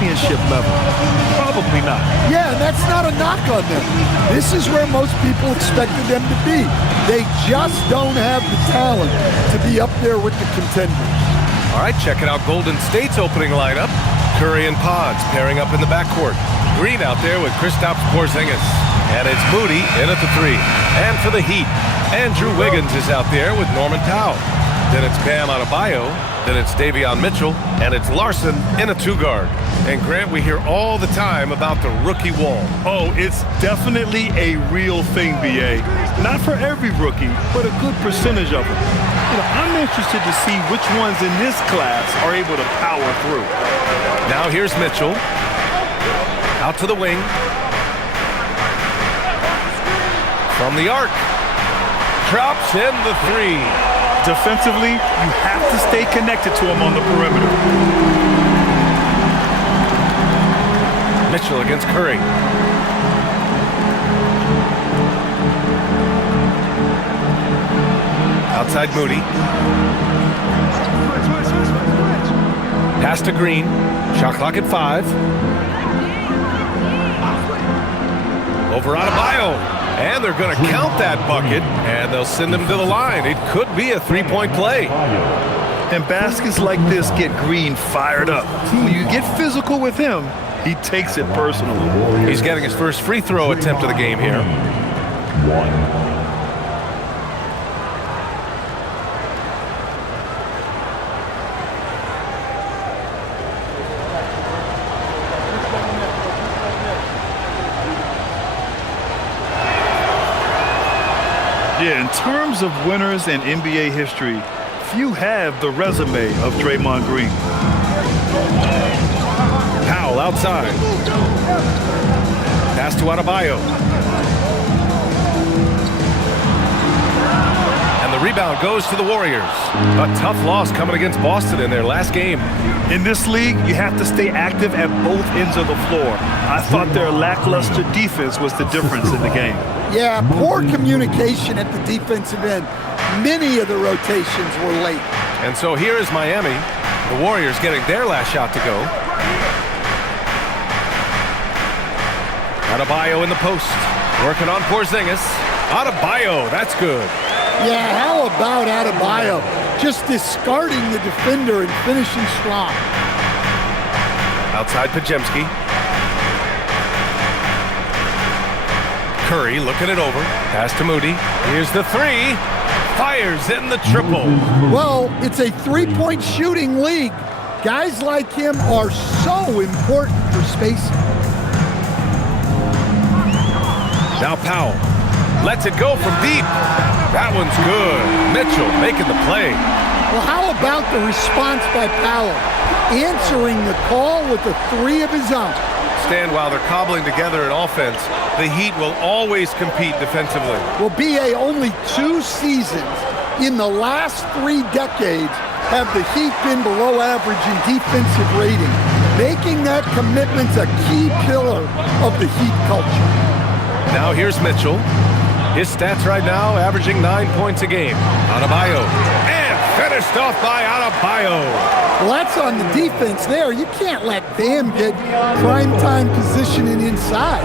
championship level? Probably not. Yeah, and that's not a knock on them. This is where most people expected them to be. They just don't have the talent to be up there with the contenders. All right, checking out Golden State's opening lineup. Curry and Pods pairing up in the backcourt. Green out there with Kristaps Porzingis. And it's Moody in at the 3. And for the Heat, Andrew Wiggins is out there with Norman Powell. Then it's Bam Adebayo. Then it's Davion Mitchell. And it's Larson in a 2-guard. And Grant, we hear all the time about the rookie wall. Oh, it's definitely a real thing, B.A. Not for every rookie, but a good percentage of them. I'm interested to see which ones in this class are able to power through. Now here's Mitchell. Out to the wing. From the arc. Drops in the 3. Defensively, you have to stay connected to him on the perimeter. Mitchell against Curry. Outside Moody. Pass to Green. Shot clock at 5. Over Adebayo. And they're going to count that bucket, and they'll send him to the line. It could be a 3-point play. And baskets like this get Green fired up. When you get physical with him, he takes it personally. He's getting his first free throw attempt of the game here. Yeah, in terms of winners in NBA history, few have the resume of Draymond Green. Powell outside. Pass to Adebayo. And the rebound goes to the Warriors. A tough loss coming against Boston in their last game. In this league, you have to stay active at both ends of the floor. I thought their lackluster defense was the difference in the game. Yeah, poor communication at the defensive end. Many of the rotations were late. And so here is Miami. The Warriors getting their last shot to go. Adebayo in the post. Working on Porzingis. Adebayo, that's good. Yeah, how about Adebayo? Just discarding the defender and finishing strong. Outside Pajemski. Curry looking it over. Pass to Moody. Here's the 3. Fires in the triple. Well, it's a 3-point shooting league. Guys like him are so important for spacing. Now Powell lets it go from deep. That one's good. Mitchell making the play. Well, how about the response by Powell? Answering the call with a 3 of his own. Stan, while they're cobbling together an offense, the Heat will always compete defensively. Well, B.A., only 2 seasons in the last 3 decades have the Heat been below average in defensive rating, making that commitment a key pillar of the Heat culture. Now here's Mitchell. His stats right now averaging 9 points a game. Adebayo. And finished off by Adebayo. Well, that's on the defense there. You can't let Bam get primetime positioning inside.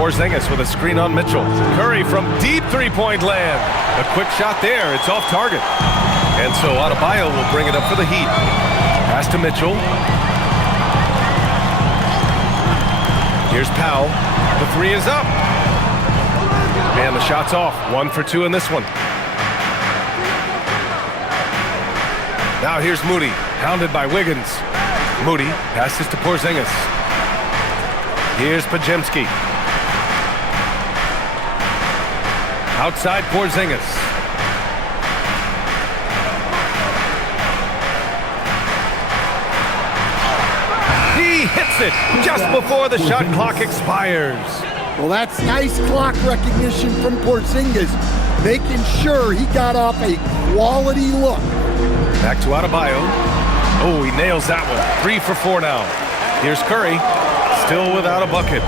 Porzingis with a screen on Mitchell. Curry from deep 3-point land. A quick shot there. It's off target. And so Adebayo will bring it up for the Heat. Pass to Mitchell. Here's Powell. The 3 is up. And the shot's off. 1 for 2 in this one. Now here's Moody, hounded by Wiggins. Moody passes to Porzingis. Here's Pajemski. Outside Porzingis. He hits it just before the shot clock expires. Well, that's nice clock recognition from Porzingis, making sure he got off a quality look. Back to Adebayo. Oh, he nails that one. 3 for 4 now. Here's Curry, still without a bucket.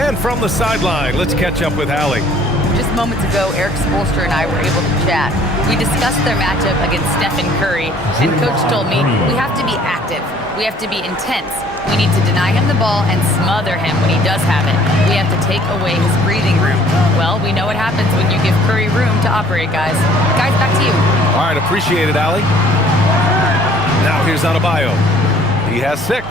And from the sideline, let's catch up with Allie. Just moments ago, Eric Spoelstra and I were able to chat. We discussed their matchup against Stephen Curry, and Coach told me we have to be active. We have to be intense. We need to deny him the ball and smother him when he does have it. We have to take away his breathing room. Well, we know what happens when you give Curry room to operate, guys. Guys, back to you. All right, appreciate it, Allie. Now here's Adebayo. He has 6.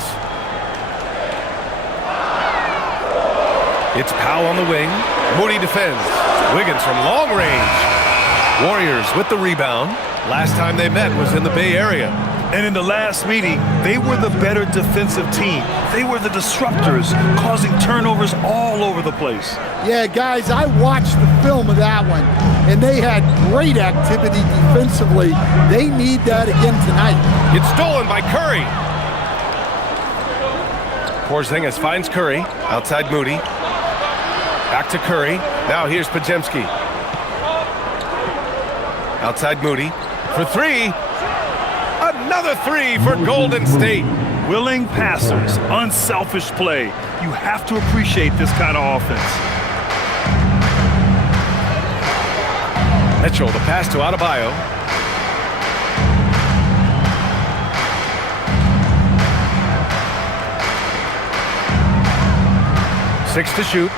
It's Powell on the wing. Moody defends. Wiggins from long range. Warriors with the rebound. Last time they met was in the Bay Area. And in the last meeting, they were the better defensive team. They were the disruptors, causing turnovers all over the place. Yeah, guys, I watched the film of that one, and they had great activity defensively. They need that again tonight. It's stolen by Curry. Porzingis finds Curry. Outside Moody. Back to Curry. Now here's Podziemski. Outside Moody. For 3. Another 3 for Golden State. Willing passers, unselfish play. You have to appreciate this kind of offense. Mitchell, the pass to Adebayo. Six to shoot.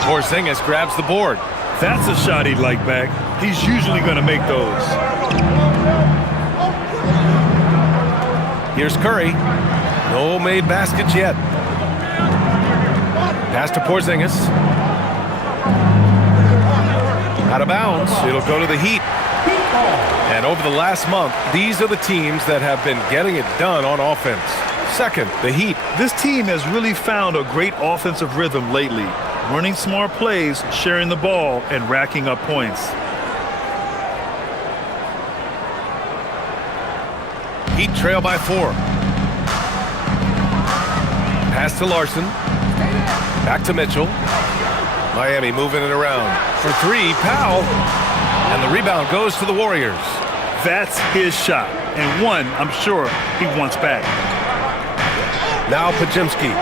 Porzingis grabs the board. That's a shot he'd like back. He's usually going to make those. Here's Curry. No made baskets yet. Pass to Porzingis. Out of bounds. It'll go to the Heat. And over the last month, these are the teams that have been getting it done on offense. Second, the Heat. This team has really found a great offensive rhythm lately. Running smart plays, sharing the ball, and racking up points. Heat trail by 4. Pass to Larson. Back to Mitchell. Miami moving it around. For 3, Powell. And the rebound goes to the Warriors. That's his shot. And one, I'm sure, he wants back. Now Podziemski.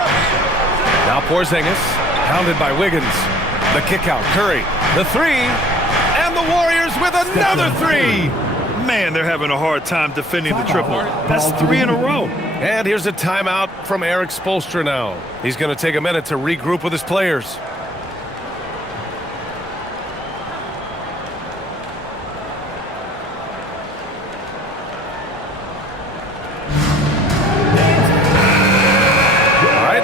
Now Porzingis. Pounded by Wiggins. The kick out. Curry. The 3. And the Warriors with another 3. Man, they're having a hard time defending the triple. That's 3 in a row. And here's a timeout from Eric Spoelstra now. He's going to take a minute to regroup with his players.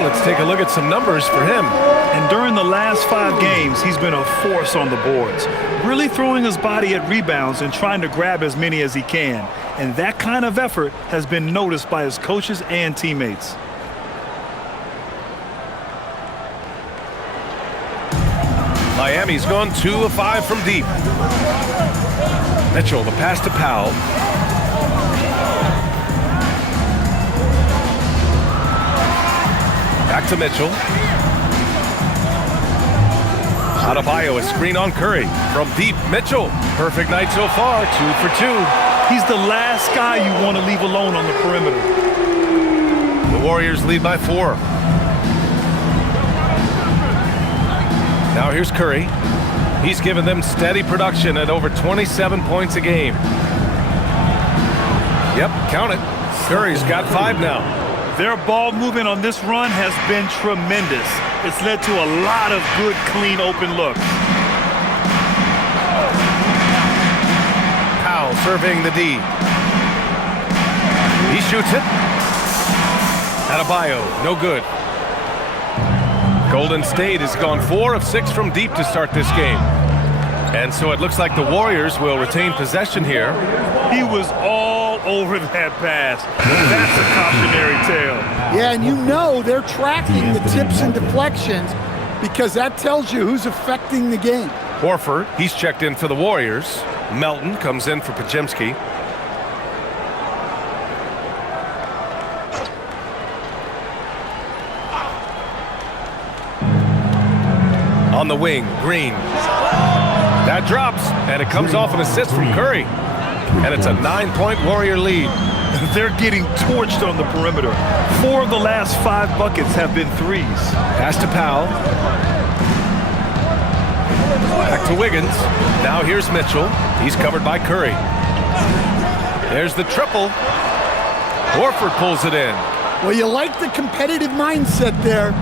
Let's take a look at some numbers for him. And during the last 5 games, he's been a force on the boards, really throwing his body at rebounds and trying to grab as many as he can. And that kind of effort has been noticed by his coaches and teammates. Miami's gone 2 of 5 from deep. Mitchell, the pass to Powell. Back to Mitchell. Adebayo, a screen on Curry. From deep, Mitchell. Perfect night so far, 2 for 2. He's the last guy you want to leave alone on the perimeter. The Warriors lead by 4. Now here's Curry. He's given them steady production at over 27 points a game. Yep, count it. Curry's got 5 now. Their ball movement on this run has been tremendous. It's led to a lot of good, clean, open looks. Powell serving the D. He shoots it. Adebayo, no good. Golden State has gone 4 of 6 from deep to start this game. And so it looks like the Warriors will retain possession here. He was all over that pass. That's a cautionary tale. Yeah, and you know they're tracking the tips and deflections because that tells you who's affecting the game. Horford, he's checked in for the Warriors. Melton comes in for Podziemski. On the wing, Green. That drops, and it comes off an assist from Curry. And it's a 9-point Warrior lead. They're getting torched on the perimeter. 4 of the last 5 buckets have been threes. Pass to Powell. Back to Wiggins. Now here's Mitchell. He's covered by Curry. There's the triple. Horford pulls it in. Well, you like the competitive mindset there,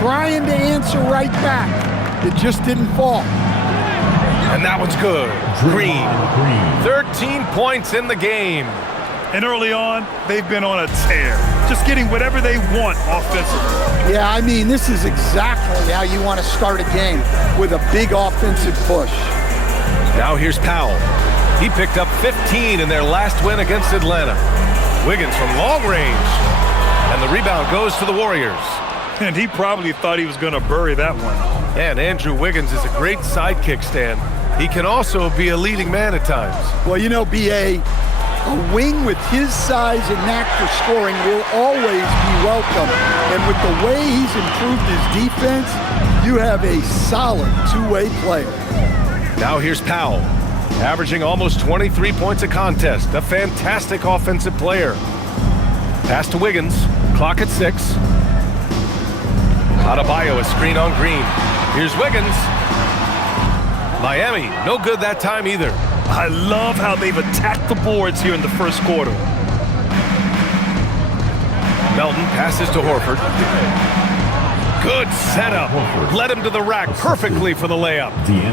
trying to answer right back. It just didn't fall. And that one's good. Green. 13 points in the game. And early on, they've been on a tear, just getting whatever they want offensively. Yeah, I mean, this is exactly how you want to start a game, with a big offensive push. Now here's Powell. He picked up 15 in their last win against Atlanta. Wiggins from long range. And the rebound goes to the Warriors. And he probably thought he was going to bury that one. And Andrew Wiggins is a great sidekick, Stan. He can also be a leading man at times. Well, you know, B.A., a wing with his size and knack for scoring will always be welcome. And with the way he's improved his defense, you have a solid two-way player. Now here's Powell, averaging almost 23 points a contest. A fantastic offensive player. Pass to Wiggins, clock at 6. Adebayo, a screen on Green. Here's Wiggins. Miami, no good that time either. I love how they've attacked the boards here in the first quarter. Melton passes to Horford. Good setup. Led him to the rack perfectly for the layup.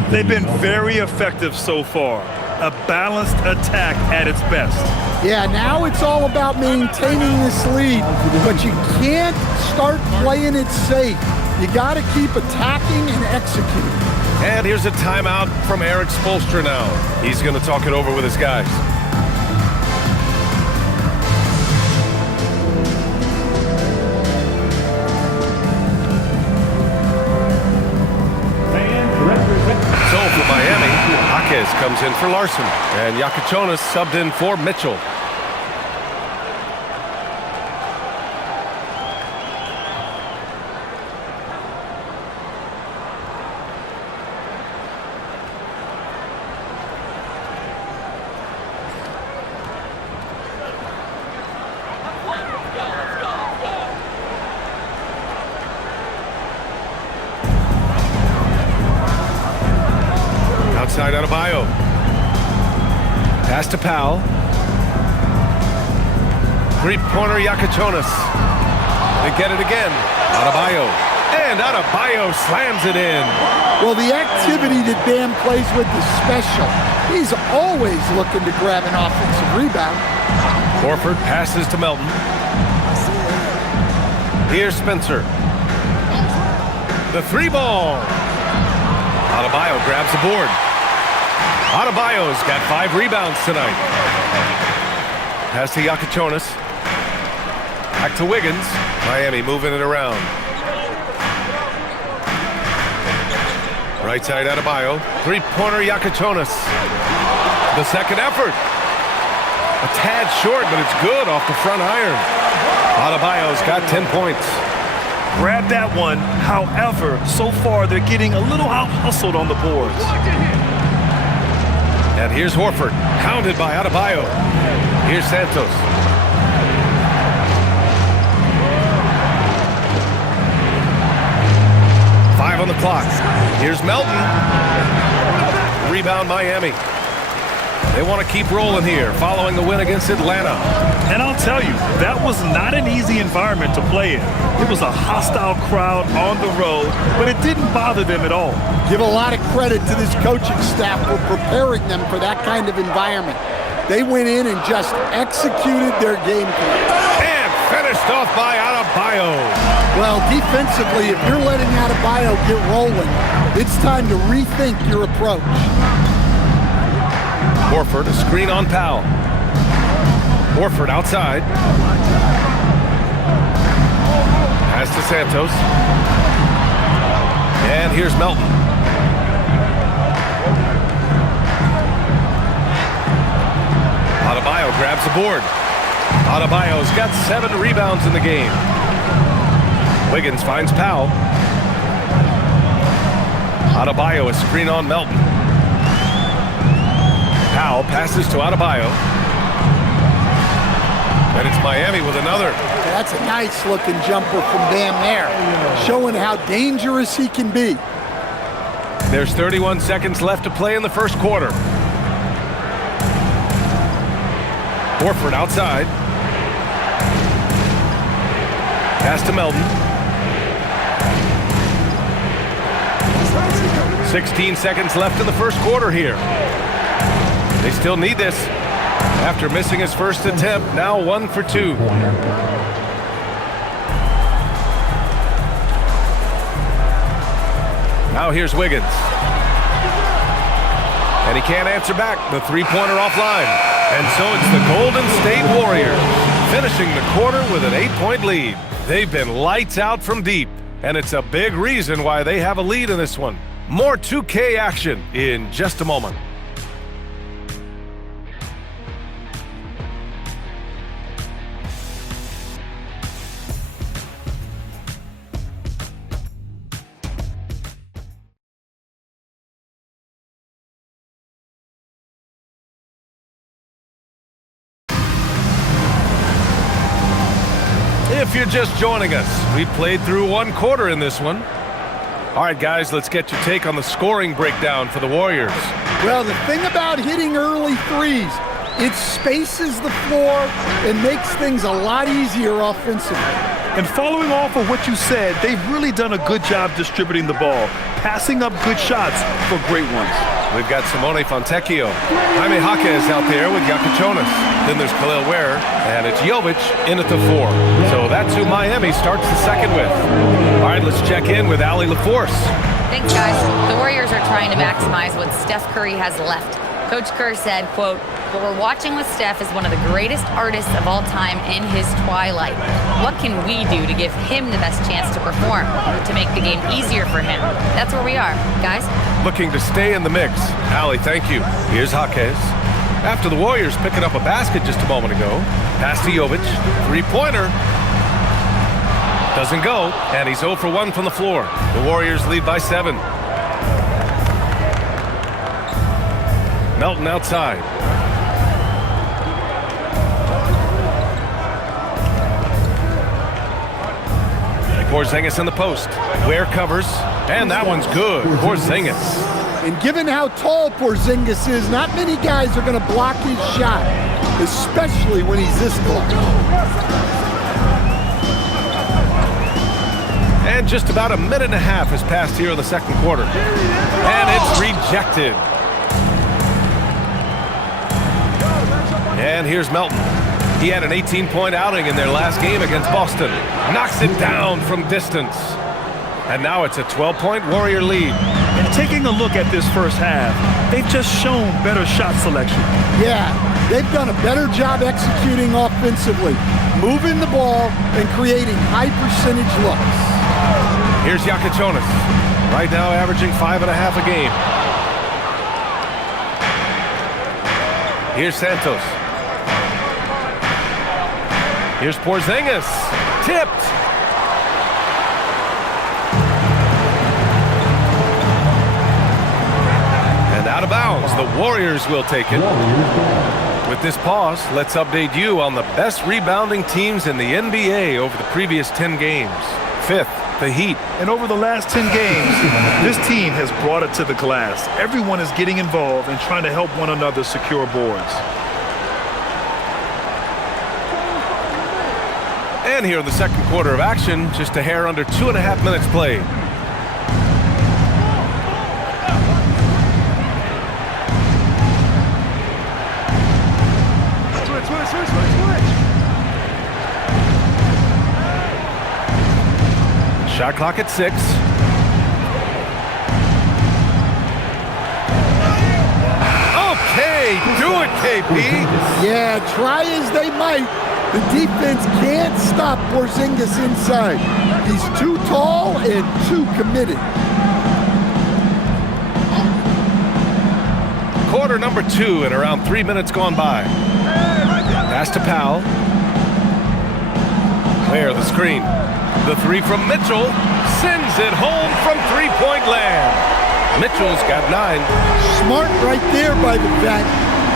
They've been very effective so far. A balanced attack at its best. Yeah, now it's all about maintaining this lead, but you can't start playing it safe. You got to keep attacking and executing. And here's a timeout from Eric Spoelstra now. He's going to talk it over with his guys. So for Miami, Jaquez comes in for Larson. And Yakichonis subbed in for Mitchell. Outside Adebayo. Pass to Powell. Three-pointer Yakichonis. They get it again. Adebayo. And Adebayo slams it in. Well, the activity that Bam plays with is special. He's always looking to grab an offensive rebound. Horford passes to Melton. Here's Spencer. The three ball. Adebayo grabs the board. Adebayo's got 5 rebounds tonight. Pass to Yakichonis. Back to Wiggins. Miami moving it around. Right side Adebayo. Three-pointer Yakichonis. The second effort. A tad short, but it's good off the front iron. Adebayo's got 10 points. Grab that one. However, so far they're getting a little out-hustled on the boards. And here's Horford, hounded by Adebayo. Here's Santos. Five on the clock. Here's Melton. Rebound Miami. They want to keep rolling here following the win against Atlanta. And I'll tell you, that was not an easy environment to play in. It was a hostile crowd on the road, but it didn't bother them at all. Give a lot of credit to this coaching staff for preparing them for that kind of environment. They went in and just executed their game plan. And finished off by Adebayo. Well, defensively, if you're letting Adebayo get rolling, it's time to rethink your approach. Horford, a screen on Powell. Horford outside. Pass to Santos. And here's Melton. Adebayo grabs the board. Adebayo's got 7 rebounds in the game. Wiggins finds Powell. Adebayo, a screen on Melton. Powell passes to Adebayo. And it's Miami with another. That's a nice-looking jumper from Bam there, showing how dangerous he can be. There's 31 seconds left to play in the first quarter. Horford outside. Pass to Melton. 16 seconds left in the first quarter here. They still need this. After missing his first attempt, now 1 for 2. Now here's Wiggins. And he can't answer back. The three-pointer offline. And so it's the Golden State Warriors finishing the quarter with an 8-point lead. They've been lights out from deep, and it's a big reason why they have a lead in this one. More 2K action in just a moment. If you're just joining us, we played through one quarter in this one. All right, guys, let's get your take on the scoring breakdown for the Warriors. Well, the thing about hitting early threes, it spaces the floor and makes things a lot easier offensively. And following off of what you said, they've really done a good job distributing the ball, passing up good shots for great ones. We've got Simone Fontecchio. Jaime Jaquez out there with Jonas. Then there's Khalil Ware, and it's Jovic in at the 4. So that's who Miami starts the second with. All right, let's check in with Allie LaForce. Thanks, guys. The Warriors are trying to maximize what Steph Curry has left. Coach Kerr said, quote, "What we're watching with Steph is one of the greatest artists of all time in his twilight. What can we do to give him the best chance to perform, to make the game easier for him?" That's where we are, guys. Looking to stay in the mix. Allie, thank you. Here's Jaquez. After the Warriors picking up a basket just a moment ago. Pass to Jovic. Three-pointer. Doesn't go, and he's 0 for 1 from the floor. The Warriors lead by 7. Melton outside. Porzingis in the post. Ware covers, and that one's good. Porzingis. And given how tall Porzingis is, not many guys are going to block his shot, especially when he's this close. And just about a minute and a half has passed here in the second quarter. And it's rejected. And here's Melton. He had an 18-point outing in their last game against Boston. Knocks it down from distance. And now it's a 12-point Warrior lead. And taking a look at this first half, they've just shown better shot selection. Yeah, they've done a better job executing offensively, moving the ball and creating high-percentage looks. Here's Jonas. Right now averaging 5.5 a game. Here's Santos. Here's Porzingis. Tipped. And out of bounds. The Warriors will take it. With this pause, let's update you on the best rebounding teams in the NBA over the previous 10 games. 5th, the Heat. And over the last 10 games, this team has brought it to the glass. Everyone is getting involved and trying to help one another secure boards. And here in the second quarter of action, just a hair under 2.5 minutes played. Shot clock at 6. Okay, do it, KP. Yeah, try as they might, the defense can't stop Porzingis inside. He's too tall and too committed. Quarter number 2 and around 3 minutes gone by. Pass to Powell. Ware the screen. The 3 from Mitchell sends it home from three-point land. Mitchell's got 9. Smart right there by the vet.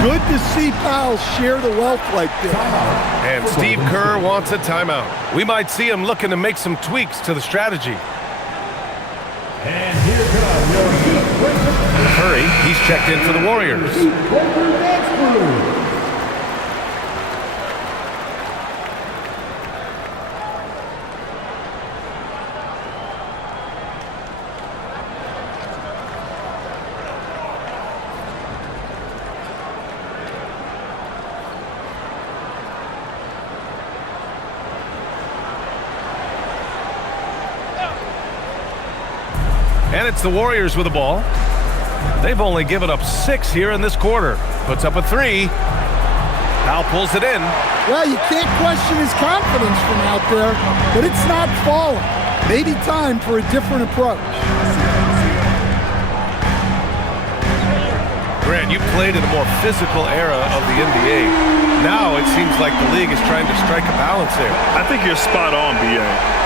Good to see Powell share the wealth like this. And Steve Kerr wants a timeout. We might see him looking to make some tweaks to the strategy. And here comes your Curry, he's checked in for the Warriors. And it's the Warriors with the ball. They've only given up 6 here in this quarter. Puts up a 3. Powell pulls it in. Well, you can't question his confidence from out there, but it's not falling. Maybe time for a different approach. Grant, you played in a more physical era of the NBA. Now it seems like the league is trying to strike a balance there. I think you're spot on, B.A.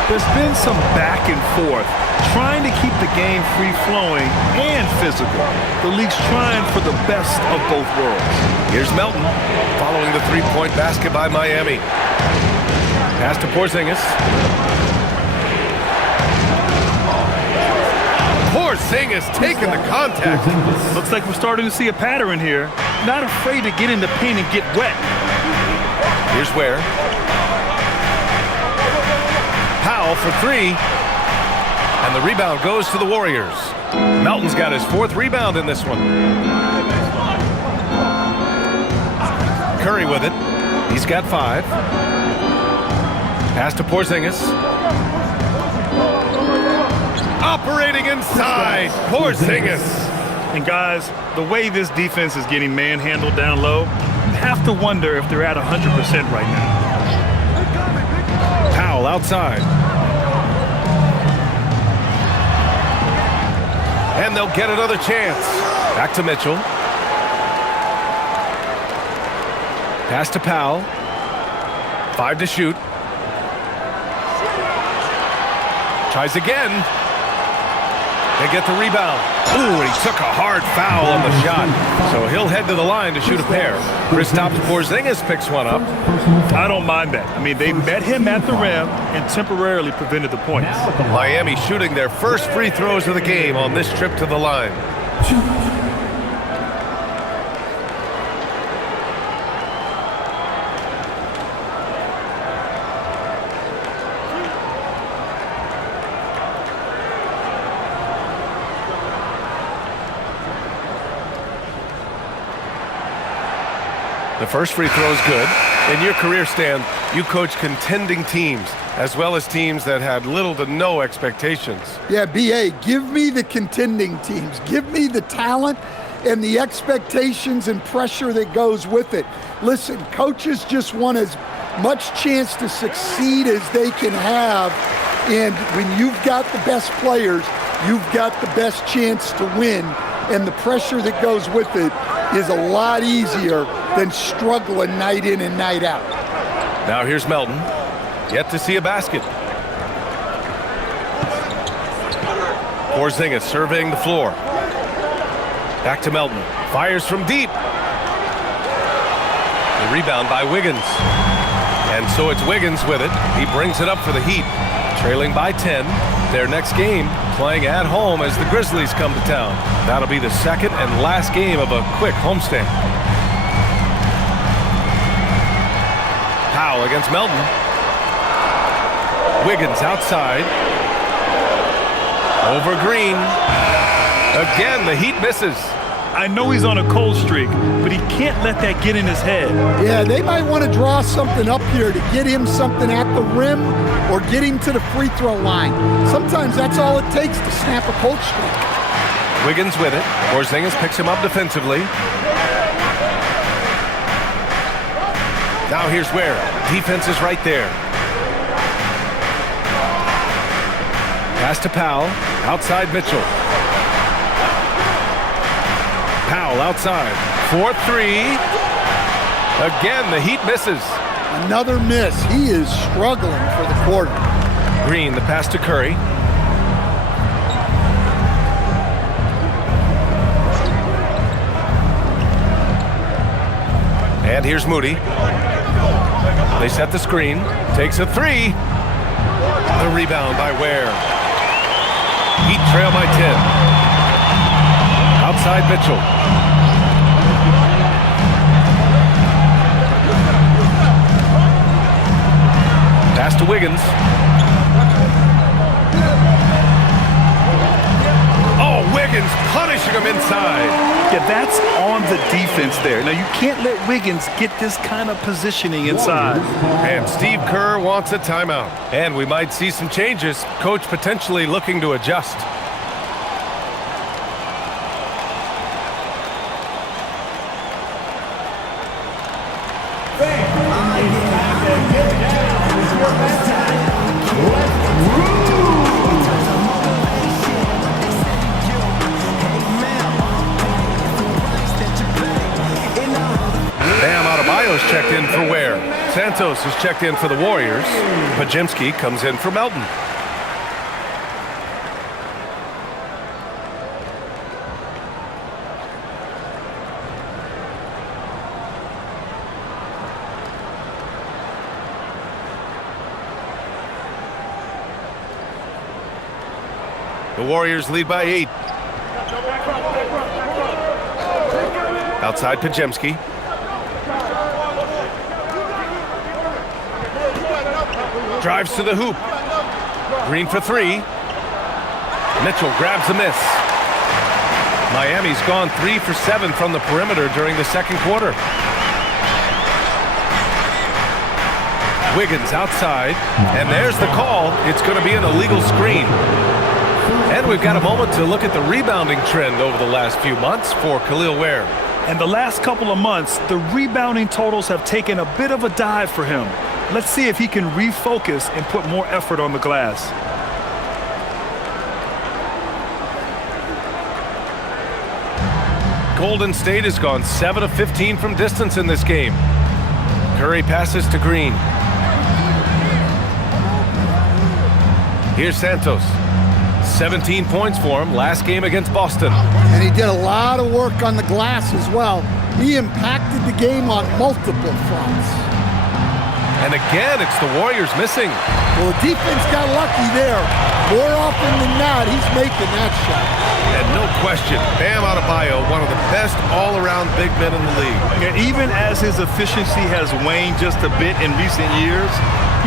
There's been some back and forth, trying to keep the game free-flowing and physical. The league's trying for the best of both worlds. Here's Melton, following the three-point basket by Miami. Pass to Porzingis. Porzingis taking the contact. Looks like we're starting to see a pattern here. Not afraid to get in the paint and get wet. Here's Ware. Powell for 3. And the rebound goes to the Warriors. Melton's got his 4th rebound in this one. Curry with it. He's got 5. Pass to Porzingis. Operating inside. Porzingis. And guys, the way this defense is getting manhandled down low, you have to wonder if they're at 100% right now. Powell outside. And they'll get another chance. Back to Mitchell. Pass to Powell. 5 to shoot. Tries again. They get the rebound. Ooh, and he took a hard foul on the shot. So he'll head to the line to shoot a pair. Kristaps Porzingis picks one up. I don't mind that. I mean, they met him at the rim and temporarily prevented the points. Miami shooting their first free throws of the game on this trip to the line. The first free throw is good. In your career, Stan, you coach contending teams as well as teams that had little to no expectations. Yeah, B.A., give me the contending teams. Give me the talent and the expectations and pressure that goes with it. Listen, coaches just want as much chance to succeed as they can have. And when you've got the best players, you've got the best chance to win. And the pressure that goes with it is a lot easier than struggling night in and night out. Now here's Melton. Yet to see a basket. Porzingis surveying the floor. Back to Melton. Fires from deep. The rebound by Wiggins. And so it's Wiggins with it. He brings it up for the Heat. Trailing by 10. Their next game playing at home as the Grizzlies come to town. That'll be the second and last game of a quick homestand. Powell against Melton. Wiggins outside. Over Green. Again, the Heat misses. I know he's on a cold streak, but he can't let that get in his head. Yeah, they might want to draw something up here to get him something at the rim or get him to the free throw line. Sometimes that's all it takes to snap a cold streak. Wiggins with it. Porzingis picks him up defensively. Now here's Ware. Defense is right there. Pass to Powell. Outside Mitchell. Powell outside. 4-3. Again, the Heat misses. Another miss. He is struggling for the quarter. Green, the pass to Curry. And here's Moody. They set the screen. Takes a 3. The rebound by Ware. Heat trail by 10. outside Mitchell. Pass to Wiggins. Oh, Wiggins punishing him inside. Yeah, that's on the defense there. Now, you can't let Wiggins get this kind of positioning inside. And Steve Kerr wants a timeout. And we might see some changes. Coach potentially looking to adjust. Checked in for Ware. Santos is checked in for the Warriors. Pajemski comes in for Melton. The Warriors lead by 8. Outside Pajemski. Drives to the hoop. Green for 3. Mitchell grabs the miss. Miami's gone 3 for 7 from the perimeter during the second quarter. Wiggins outside, and there's the call. It's going to be an illegal screen. And we've got a moment to look at the rebounding trend over the last few months for Khalil Ware. And the last couple of months, the rebounding totals have taken a bit of a dive for him. Let's see if he can refocus and put more effort on the glass. Golden State has gone 7 of 15 from distance in this game. Curry passes to Green. Here's Santos. 17 points for him last game against Boston. And he did a lot of work on the glass as well. He impacted the game on multiple fronts. And again, it's the Warriors missing. Well, the defense got lucky there. More often than not, he's making that shot. And no question, Bam Adebayo, one of the best all-around big men in the league. Yeah, even as his efficiency has waned just a bit in recent years,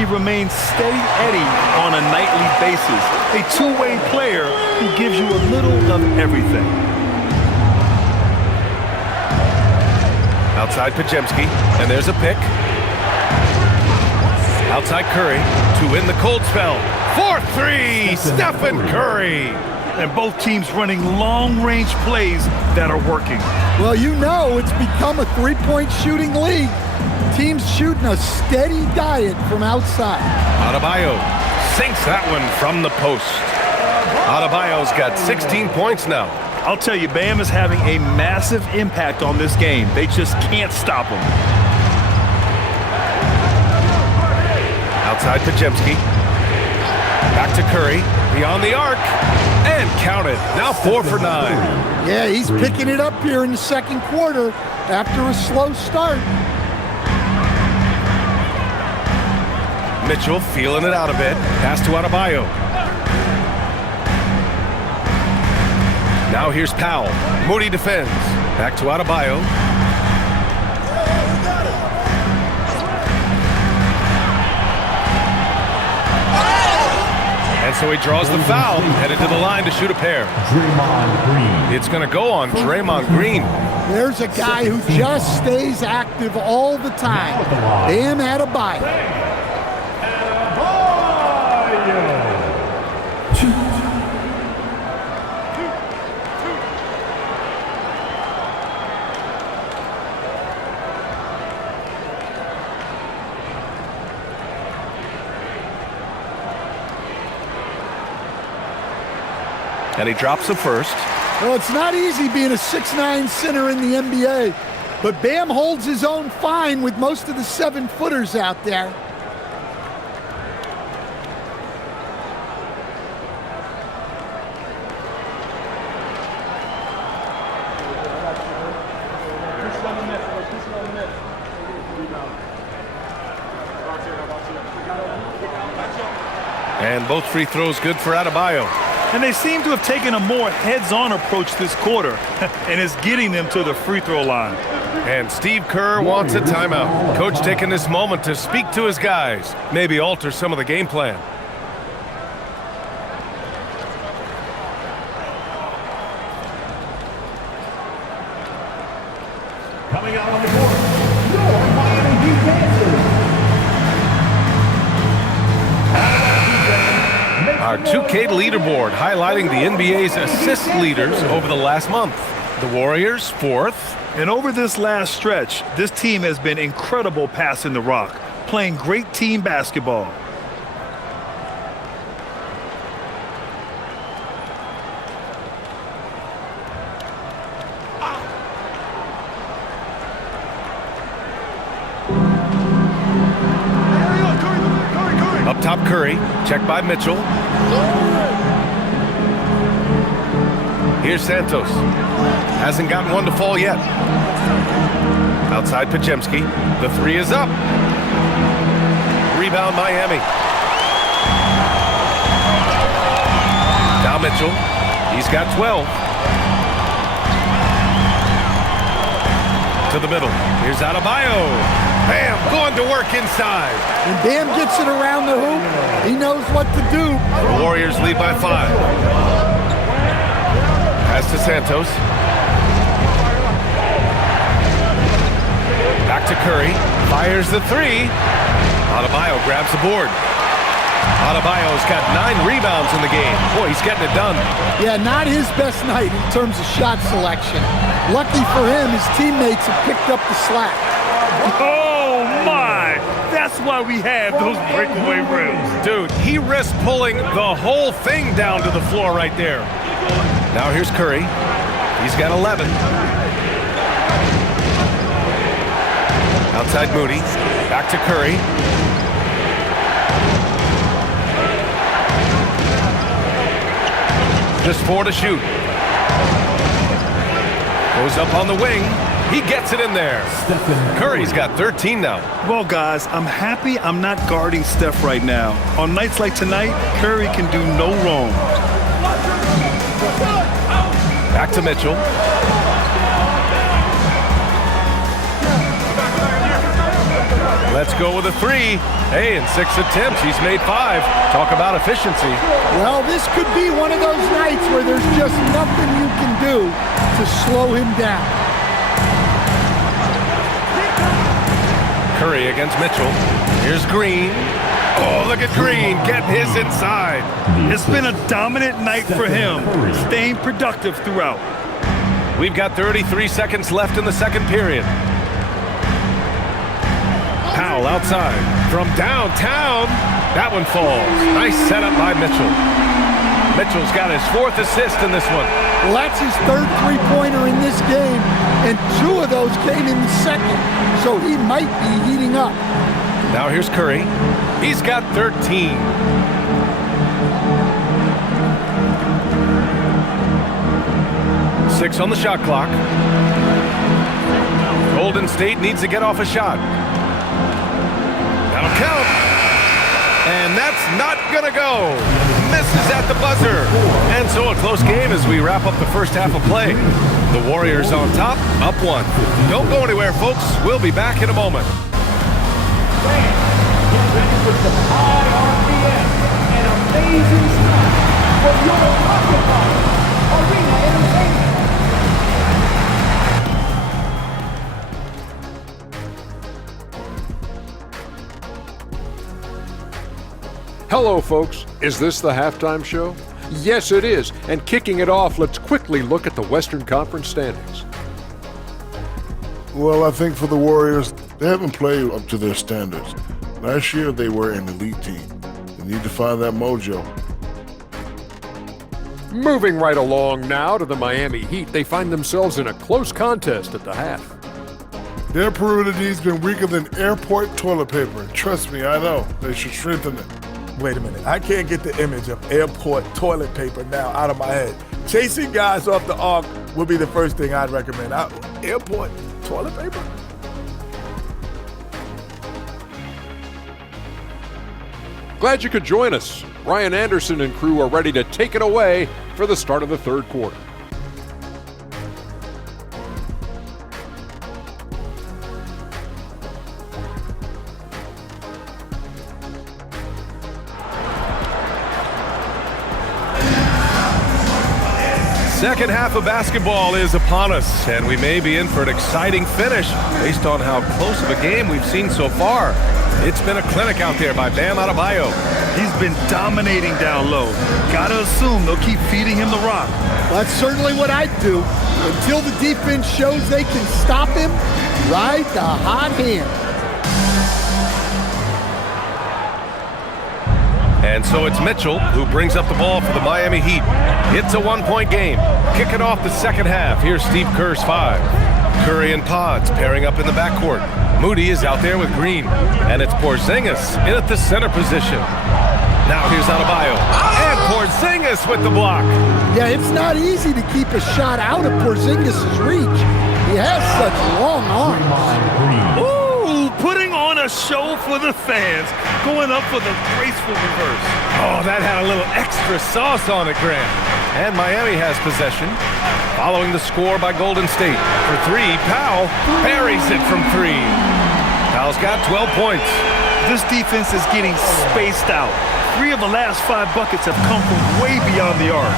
he remains steady Eddie on a nightly basis. A two-way player who gives you a little of everything. Outside Pajemski, and there's a pick. Outside Curry to win the cold spell. 4-3, Stephen Curry. And both teams running long-range plays that are working. Well, you know it's become a three-point shooting league. Teams shooting a steady diet from outside. Adebayo sinks that one from the post. Adebayo's got 16 points now. I'll tell you, Bam is having a massive impact on this game. They just can't stop him. Outside Pajemski. Back to Curry. Beyond the arc. And counted. Now 4 for 9. Yeah, he's picking it up here in the second quarter after a slow start. Mitchell feeling it out a bit. Pass to Adebayo. Now here's Powell. Moody defends. Back to Adebayo. And so he draws the foul, headed to the line to shoot a pair. Draymond Green. It's going to go on Draymond Green. There's a guy who just stays active all the time. Bam Adebayo. And he drops the first. Well, it's not easy being a 6'9" center in the NBA, but Bam holds his own fine with most of the 7-footers out there. And both free throws good for Adebayo. And they seem to have taken a more heads-on approach this quarter, and it's getting them to the free throw line. And Steve Kerr wants a timeout. Coach taking this moment to speak to his guys, maybe alter some of the game plan. Coming out on the court, your Miami Heat dancers. Our 2K leaderboard highlighting the NBA's assist leaders over the last month. The Warriors, 4th. And over this last stretch, this team has been incredible passing the rock, playing great team basketball. Up top, Curry. Checked by Mitchell. Here's Santos. Hasn't gotten one to fall yet. Outside Podziemski. The 3 is up. Rebound Miami. Now Mitchell. He's got 12. To the middle. Here's Adebayo. Bam! Going to work inside. When Bam gets it around the hoop, he knows what to do. The Warriors lead by 5. Pass to Santos. Back to Curry. Fires the 3. Adebayo grabs the board. Adebayo's got 9 rebounds in the game. Boy, he's getting it done. Yeah, not his best night in terms of shot selection. Lucky for him, his teammates have picked up the slack. Oh, my! That's why we have those breakaway rims. Dude, he risked pulling the whole thing down to the floor right there. Now here's Curry. He's got 11. Outside Moody. Back to Curry. Just 4 to shoot. Goes up on the wing. He gets it in there. Curry's got 13 now. Well, guys, I'm happy I'm not guarding Steph right now. On nights like tonight, Curry can do no wrong. Back to Mitchell. Let's go with a 3. Hey, in 6 attempts, he's made 5. Talk about efficiency. Well, this could be one of those nights where there's just nothing you can do to slow him down. Curry against Mitchell. Here's Green. Oh, look at Green getting his inside. It's been a dominant night for him, staying productive throughout. We've got 33 seconds left in the second period. Powell outside. From downtown. That one falls. Nice setup by Mitchell. Mitchell's got his 4th assist in this one. Well, that's his 3rd three-pointer in this game, and 2 of those came in the second, so he might be heating up. Now here's Curry. He's got 13. Six on the shot clock. Golden State needs to get off a shot. That'll count. And that's not going to go. Misses at the buzzer. And so a close game as we wrap up the first half of play. The Warriors on top, up 1. Don't go anywhere, folks. We'll be back in a moment. Fans, get ready for some high RPM and amazing stuff from your Occupy Arena Entertainment. Hello, folks. Is this the halftime show? Yes, it is. And kicking it off, let's quickly look at the Western Conference standings. Well, I think for the Warriors, they haven't played up to their standards. Last year, they were an elite team. They need to find that mojo. Moving right along now to the Miami Heat, they find themselves in a close contest at the half. Their perimeter D's been weaker than airport toilet paper. Trust me, I know. They should strengthen it. Wait a minute. I can't get the image of airport toilet paper now out of my head. Chasing guys off the arc would be the first thing I'd recommend. Airport toilet paper? Glad you could join us. Ryan Anderson and crew are ready to take it away for the start of the third quarter. Second half of basketball is upon us, and we may be in for an exciting finish based on how close of a game we've seen so far. It's been a clinic out there by Bam Adebayo. He's been dominating down low. Gotta assume they'll keep feeding him the rock. That's certainly what I'd do. Until the defense shows they can stop him, ride the hot hand. And so it's Mitchell who brings up the ball for the Miami Heat. It's a one-point game. Kicking off the second half. Here's Steve Kerr's 5. Curry and Pods pairing up in the backcourt. Moody is out there with Green. And it's Porzingis in at the center position. Now here's Adebayo. And Porzingis with the block. Yeah, it's not easy to keep a shot out of Porzingis' reach. He has such long arms. Ooh, putting on a show for the fans. Going up for the graceful reverse. Oh, that had a little extra sauce on it, Grant. And Miami has possession. Following the score by Golden State. For 3, Powell buries it from 3. Powell's got 12 points. This defense is getting spaced out. 3 of the last 5 buckets have come from way beyond the arc.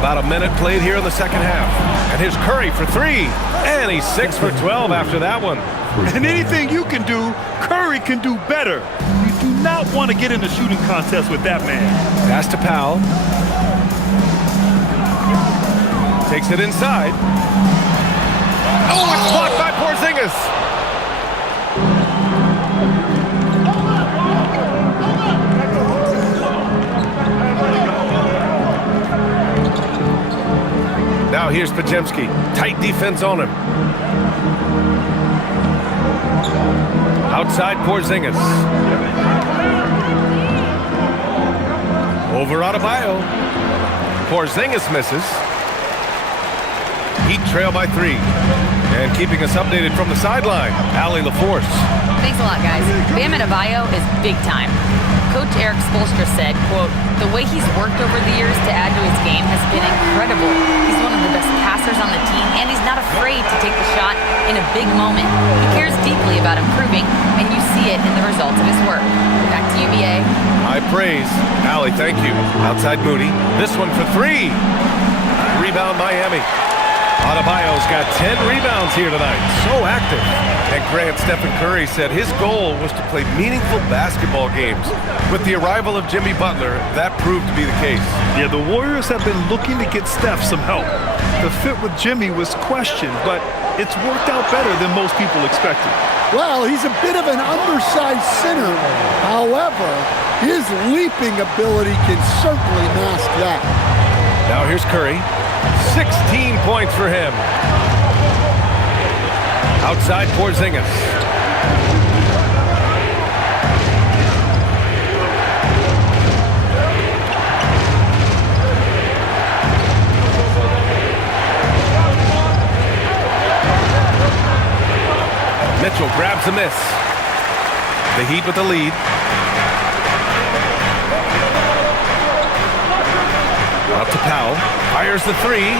About a minute played here in the second half. And here's Curry for 3. And he's 6 for 12 after that one. And anything you can do, Curry can do better. You do not want to get in a shooting contest with that man. Pass to Powell. Takes it inside. Oh, it's blocked by Porzingis. Now here's Podziemski. Tight defense on him. Outside Porzingis. Over Adebayo. Porzingis misses. Heat trail by 3. And keeping us updated from the sideline, Allie LaForce. Thanks a lot, guys. Bam Adebayo is big time. Coach Eric Spoelstra said, quote, "The way he's worked over the years to add to his game has been incredible. He's one of the best passers on the team, and he's not afraid to take the shot in a big moment. He cares deeply about improving, and you see it in the results of his work." Back to you, BA. High praise. Allie, thank you. Outside Moody. This one for 3. Rebound Miami. Adebayo's got 10 rebounds here tonight. So active. And Grant, Stephen Curry said his goal was to play meaningful basketball games. With the arrival of Jimmy Butler, that proved to be the case. Yeah, the Warriors have been looking to get Steph some help. The fit with Jimmy was questioned, but it's worked out better than most people expected. Well, he's a bit of an undersized center. However, his leaping ability can certainly mask that. Now here's Curry. 16 points for him. Outside Porzingis. Mitchell grabs a miss. The Heat with the lead. Out to Powell. Fires the 3.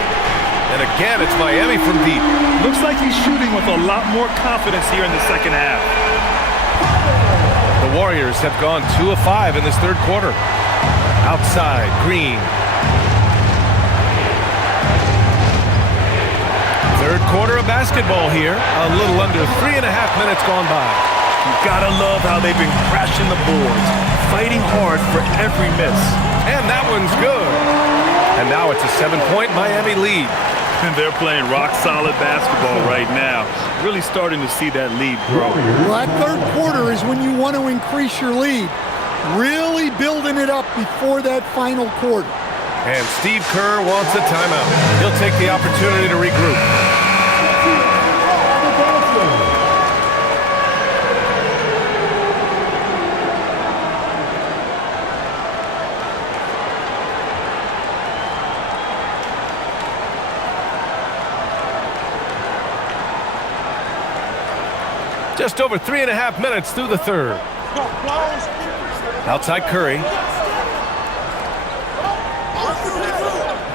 And again, it's Miami from deep. Looks like he's shooting with a lot more confidence here in the second half. The Warriors have gone 2 of 5 in this third quarter. Outside, Green. Third quarter of basketball here. A little under 3.5 minutes gone by. You gotta love how they've been crashing the boards, fighting hard for every miss. And that one's good. And now it's a 7-point Miami lead. And they're playing rock-solid basketball right now. Really starting to see that lead grow. Well, that third quarter is when you want to increase your lead. Really building it up before that final quarter. And Steve Kerr wants a timeout. He'll take the opportunity to regroup. Just over 3.5 minutes through the third. Outside Curry.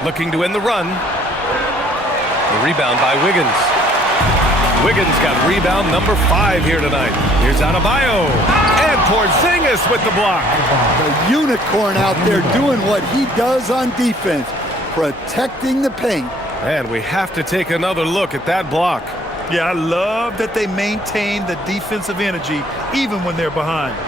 Looking to win the run. The rebound by Wiggins. Wiggins got rebound number 5 here tonight. Here's Adebayo. And Porzingis with the block. The unicorn out there doing what he does on defense, protecting the paint. And we have to take another look at that block. Yeah, I love that they maintain the defensive energy even when they're behind.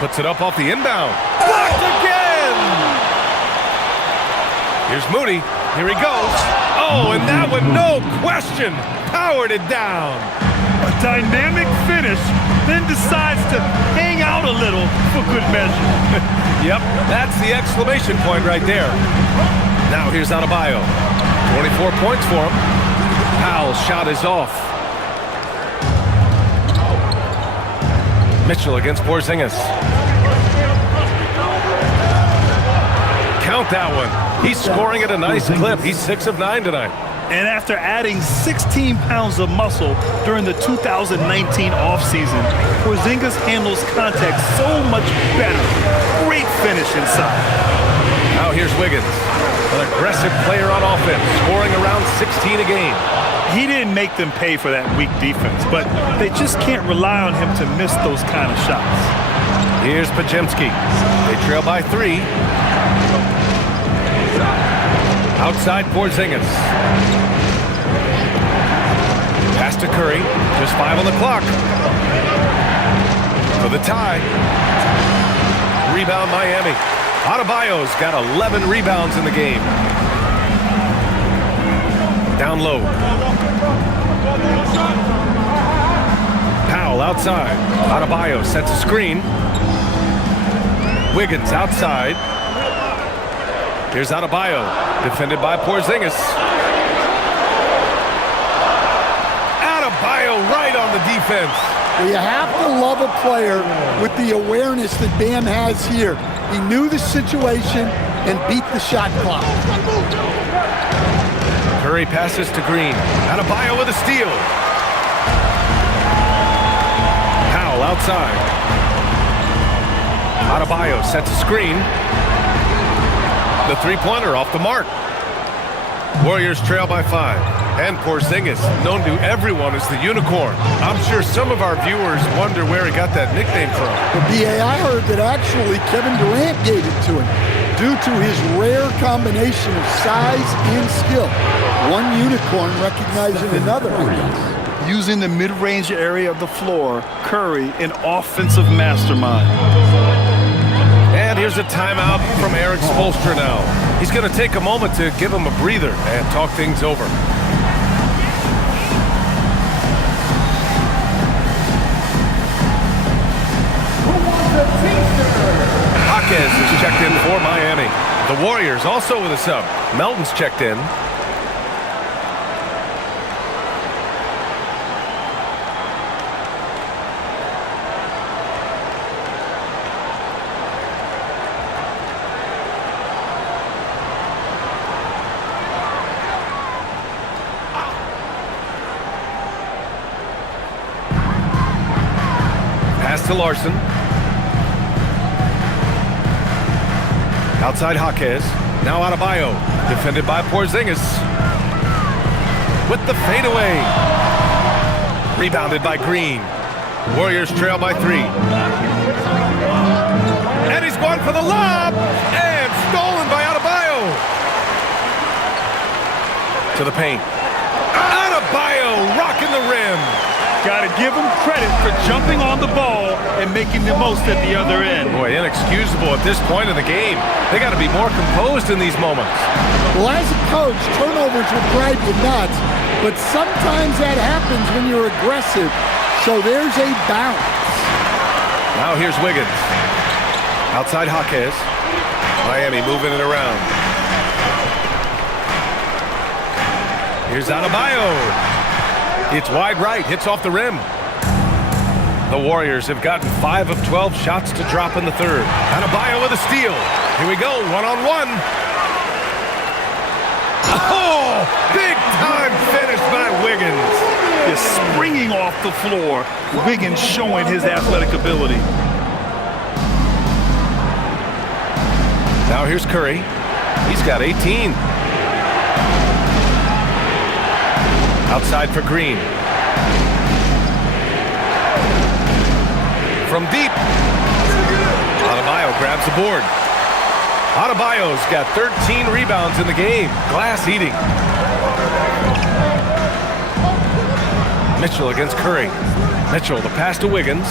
Puts it up off the inbound. Blocked again! Here's Moody. Here he goes. Oh, and that one, no question, powered it down. A dynamic finish, then decides to hang out a little for good measure. Yep, that's the exclamation point right there. Now here's Adebayo. 24 points for him. Powell's shot is off. Mitchell against Porzingis. Count that one. He's scoring at a nice clip. He's 6 of 9 tonight. And after adding 16 pounds of muscle during the 2019 offseason, Porzingis handles contact so much better. Great finish inside. Now here's Wiggins, an aggressive player on offense, scoring around 16 a game. He didn't make them pay for that weak defense, but they just can't rely on him to miss those kind of shots. Here's Podziemski. They trail by 3. Outside Porzingis. Pass to Curry. Just 5 on the clock. For the tie. Rebound Miami. Adebayo's got 11 rebounds in the game. Down low. Powell outside. Adebayo sets a screen. Wiggins outside. Here's Adebayo, defended by Porzingis. Adebayo right on the defense. Well, you have to love a player with the awareness that Bam has here. He knew the situation and beat the shot clock. Curry passes to Green. Adebayo with a steal. Powell outside. Adebayo sets a screen. The three-pointer off the mark. Warriors trail by 5. And Porzingis, known to everyone as the unicorn. I'm sure some of our viewers wonder where he got that nickname from. The BA, I heard that actually Kevin Durant gave it to him due to his rare combination of size and skill. One unicorn recognizing another. Using the mid-range area of the floor, Curry, an offensive mastermind. And here's a timeout from Eric Spoelstra now. He's going to take a moment to give him a breather and talk things over. Jaquez is checked in for Miami. The Warriors also with a sub. Melton's checked in. To Larson. Outside Jaquez. Now Adebayo. Defended by Porzingis. With the fadeaway. Rebounded by Green. Warriors trail by 3. And he's going for the lob. And stolen by Adebayo. To the paint. Adebayo rocking the rim. Got to give him credit for jumping on the ball and making the most at the other end. Boy, inexcusable at this point in the game. They got to be more composed in these moments. Well, as a coach, turnovers will drive you nuts, but sometimes that happens when you're aggressive. So there's a bounce. Now here's Wiggins. Outside Jaquez. Miami moving it around. Here's Adebayo. It's wide right, hits off the rim. The Warriors have gotten 5 of 12 shots to drop in the third. Adebayo with a steal. Here we go, one-on-one. Oh, big time finish by Wiggins. Is springing off the floor. Wiggins showing his athletic ability. Now here's Curry. He's got 18. Outside for Green. From deep. Adebayo grabs the board. Adebayo's got 13 rebounds in the game. Glass eating. Mitchell against Curry. Mitchell, the pass to Wiggins.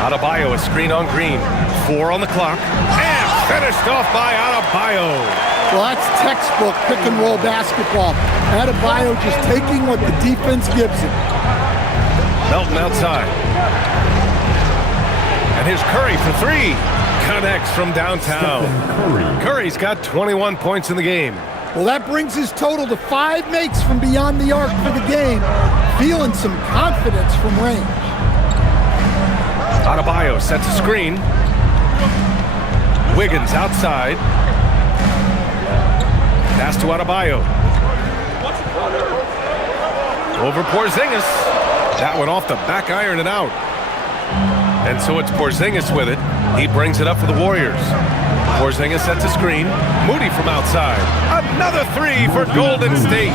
Adebayo, a screen on Green. 4 on the clock. And finished off by Adebayo. Well, that's textbook pick-and-roll basketball. Adebayo just taking what the defense gives him. Melton outside. And here's Curry for 3. Connects from downtown. Curry's got 21 points in the game. Well, that brings his total to 5 makes from beyond the arc for the game. Feeling some confidence from range. Adebayo sets a screen. Wiggins outside. Pass to Adebayo. Over Porzingis. That one off the back iron and out. And so it's Porzingis with it. He brings it up for the Warriors. Porzingis sets a screen. Moody from outside. Another 3 for Golden State.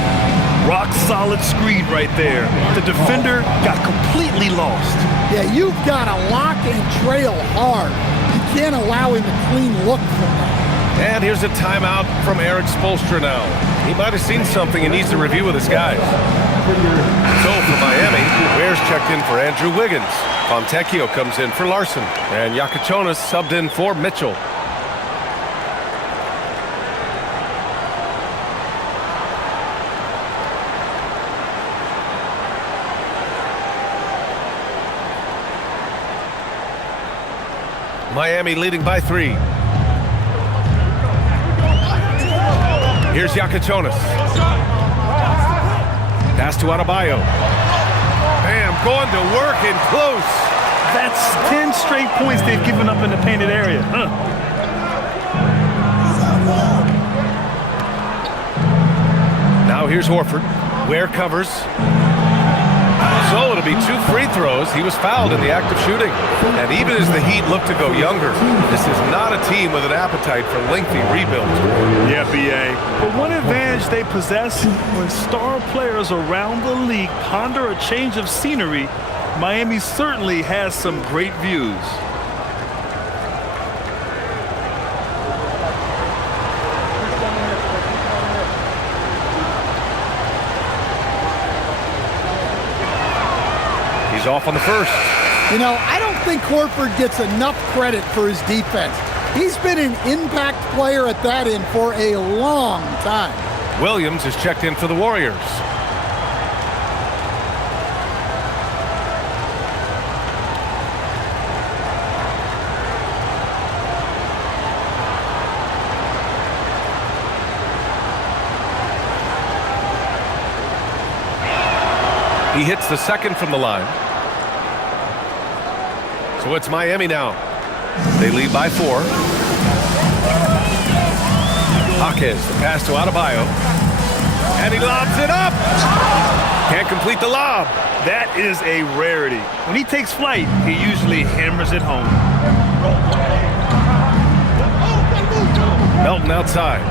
Rock solid screen right there. The defender got completely lost. Yeah, you've got to lock and trail hard. You can't allow him to clean look from that. And here's a timeout from Eric Spoelstra now. He might have seen something and needs to review with his guys. So for Miami, Ware's checked in for Andrew Wiggins. Fontecchio comes in for Larson. And Yakachonis subbed in for Mitchell. Miami leading by 3. Here's Yakachonis. Pass to Adebayo. Bam, going to work in close. That's 10 straight points they've given up in the painted area. Now here's Horford. Ware covers. So it'll be 2 free throws. He was fouled in the act of shooting. And even as the Heat look to go younger, this is not a team with an appetite for lengthy rebuilds. Yeah, B.A. But one advantage they possess when star players around the league ponder a change of scenery, Miami certainly has some great views. He's off on the first. You know, I don't think Horford gets enough credit for his defense. He's been an impact player at that end for a long time. Williams is checked in for the Warriors. He hits the second from the line. So it's Miami now. They lead by 4. Hawkins, the pass to Adebayo. And he lobs it up. Can't complete the lob. That is a rarity. When he takes flight, he usually hammers it home. Melton outside.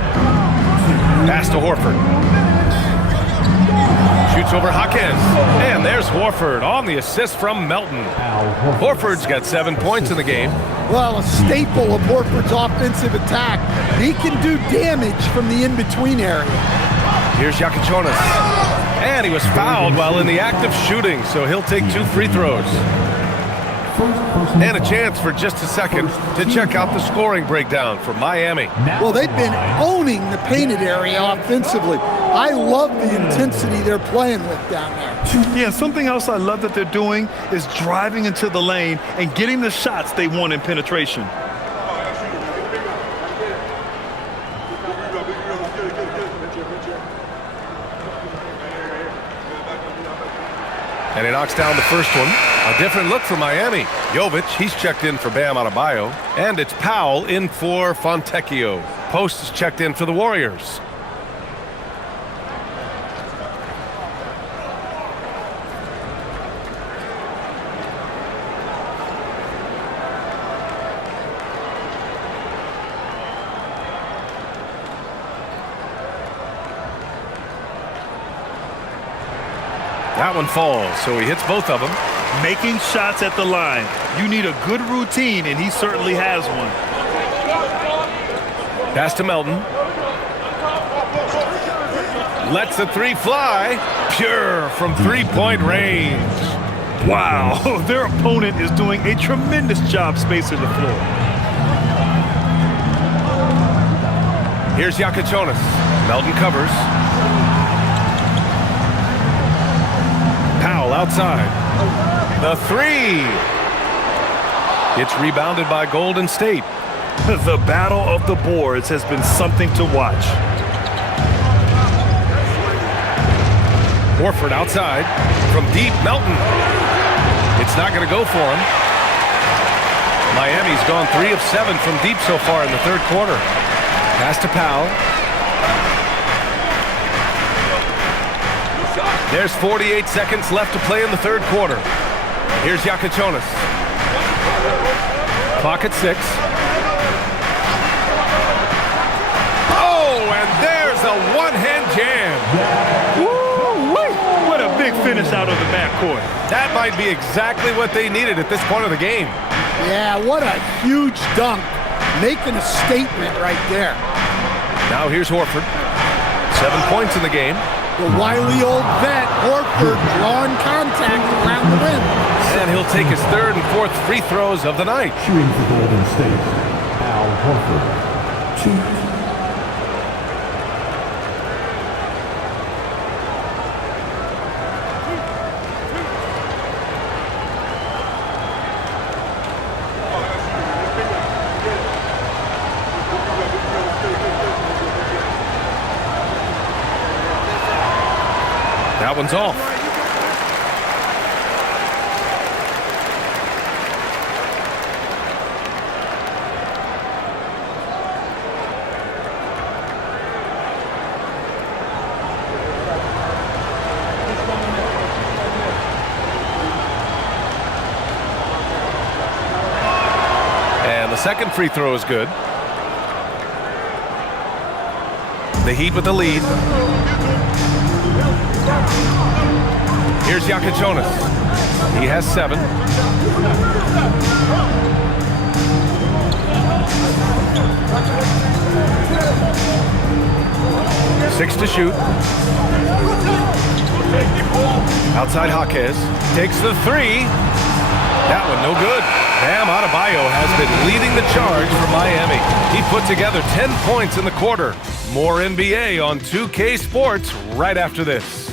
Pass to Horford. Shoots over Hawkins. And there's Horford on the assist from Melton. Horford's got 7 points in the game. Well, a staple of Horford's offensive attack. He can do damage from the in-between area. Here's Yakachonis. And he was fouled while in the act of shooting, so he'll take 2 free throws. And a chance for just a second to check out the scoring breakdown for Miami. Well, they've been owning the painted area offensively. I love the intensity they're playing with down there. Yeah, something else I love that they're doing is driving into the lane and getting the shots they want in penetration. And he knocks down the first one. A different look for Miami. Jovic, he's checked in for Bam Adebayo. And it's Powell in for Fontecchio. Post is checked in for the Warriors. That one falls, so he hits both of them. Making shots at the line. You need a good routine, and he certainly has one. Pass to Melton. Lets the three fly. Pure from three-point range. Wow, their opponent is doing a tremendous job spacing the floor. Here's Yakichonis. Melton covers. Powell outside. The three. It's rebounded by Golden State. The battle of the boards has been something to watch. Horford outside. From deep, Melton. It's not going to go for him. Miami's gone 3 of 7 from deep so far in the third quarter. Pass to Powell. There's 48 seconds left to play in the third quarter. Here's Yakichonis. Clock at 6. Oh, and there's a one-hand jam. Woo-wee! What a big finish out of the backcourt. That might be exactly what they needed at this point of the game. Yeah, what a huge dunk. Making a statement right there. Now here's Horford. 7 points in the game. The wily old vet, Horford, drawing contact around the rim. And he'll take his third and fourth free throws of the night. Shooting for Golden State, Al Horford. 2. That one's off. And the second free throw is good. The Heat with the lead. Here's Yakichonis. He has 7. Six to shoot. Outside Jaquez. Takes the 3. That one no good. Bam Adebayo has been leading the charge for Miami. He put together 10 points in the quarter. More NBA on 2K Sports right after this.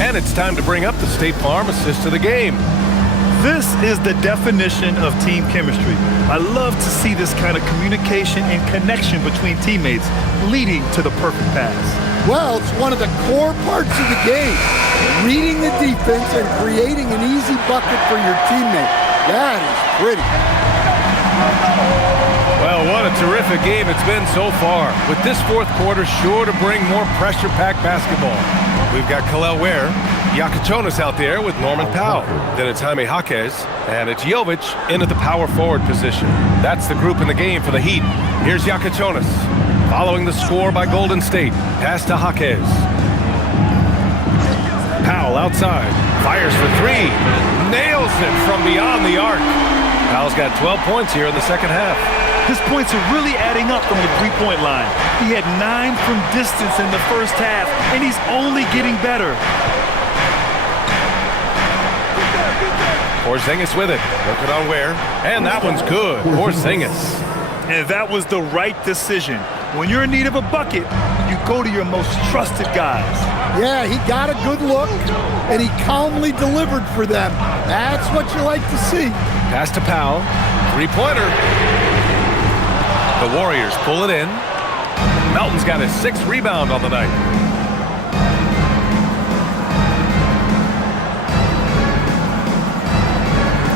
And it's time to bring up the State Farm assist of the game. This is the definition of team chemistry. I love to see this kind of communication and connection between teammates leading to the perfect pass. Well, it's one of the core parts of the game. Reading the defense and creating an easy bucket for your teammate. That is pretty. Well, what a terrific game it's been so far. With this fourth quarter sure to bring more pressure-packed basketball. We've got Kel'el Ware, Yakichonis out there with Norman Powell. Then it's Jaime Jaquez, and it's Jovic into the power forward position. That's the group in the game for the Heat. Here's Yakichonis, following the score by Golden State. Pass to Jaquez. Powell outside, fires for 3, nails it from beyond the arc. Powell's got 12 points here in the second half. His points are really adding up from the three-point line. He had 9 from distance in the first half, and he's only getting better. Porzingis with it. Working on Ware. And that one's good. Porzingis. And that was the right decision. When you're in need of a bucket, you go to your most trusted guys. Yeah, he got a good look, and he calmly delivered for them. That's what you like to see. Pass to Powell. Three-pointer. The Warriors pull it in. Melton's got his 6th rebound on the night.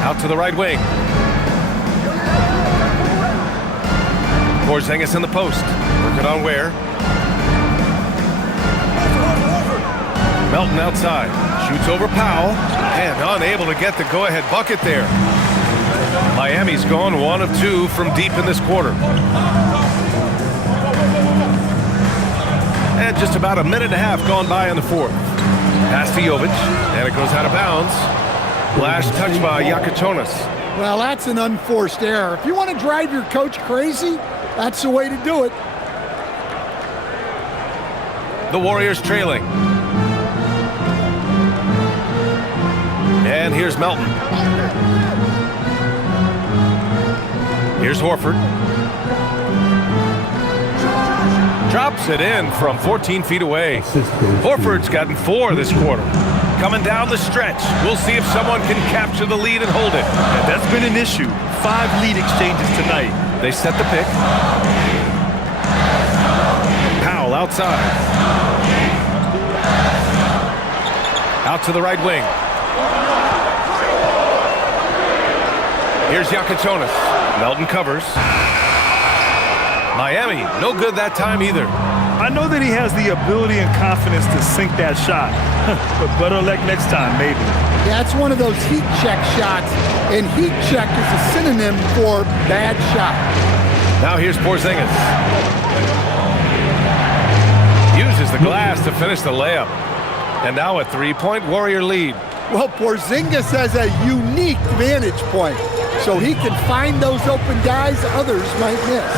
Out to the right wing. Porzingis in the post. Working on Ware. Melton outside. Shoots over Powell. And unable to get the go-ahead bucket there. Miami's gone 1 of 2 from deep in this quarter. And just about a minute and a half gone by in the 4th. Pass to Jovic. And it goes out of bounds. Last touch by Yakuchonis. Well, that's an unforced error. If you want to drive your coach crazy, that's the way to do it. The Warriors trailing. And here's Melton. Here's Horford. Drops it in from 14 feet away. Horford's gotten 4 this quarter. Coming down the stretch. We'll see if someone can capture the lead and hold it. And that's been an issue. 5 lead exchanges tonight. They set the pick. Powell outside. Out to the right wing. Here's Yakuchonis. Melton covers. Miami, no good that time either. I know that he has the ability and confidence to sink that shot. But better luck next time, maybe. Yeah, it's one of those heat check shots, and heat check is a synonym for bad shot. Now here's Porzingis. Uses the glass to finish the layup. And now a 3-point Warrior lead. Well, Porzingis has a unique vantage point, so he can find those open guys others might miss.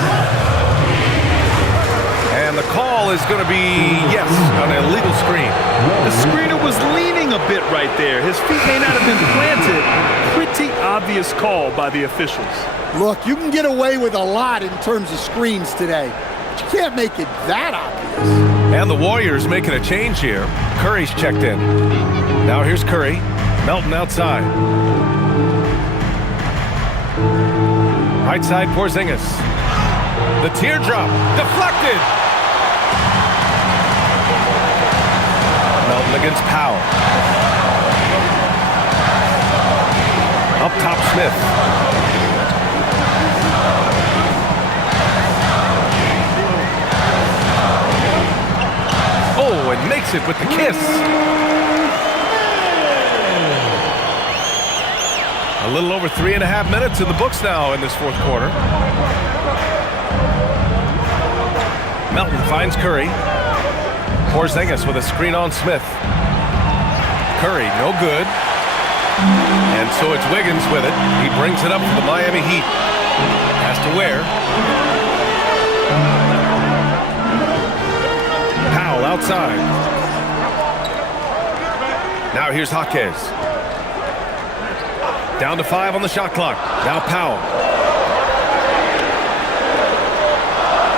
And the call is going to be, yes, an illegal screen. The screener was leaning a bit right there. His feet may not have been planted. Pretty obvious call by the officials. Look, you can get away with a lot in terms of screens today, but you can't make it that obvious. And the Warriors making a change here. Curry's checked in. Now here's Curry. Melton outside. Right side, Porzingis. The teardrop. Deflected. Melton against Powell. Up top, Smith. Oh, and makes it with the kiss. A little over 3.5 minutes in the books now in this 4th quarter. Melton finds Curry. Porzingis with a screen on Smith. Curry, no good. And so it's Wiggins with it. He brings it up for the Miami Heat. Has to Ware. Powell outside. Now here's Jaquez. Down to 5 on the shot clock. Now Powell.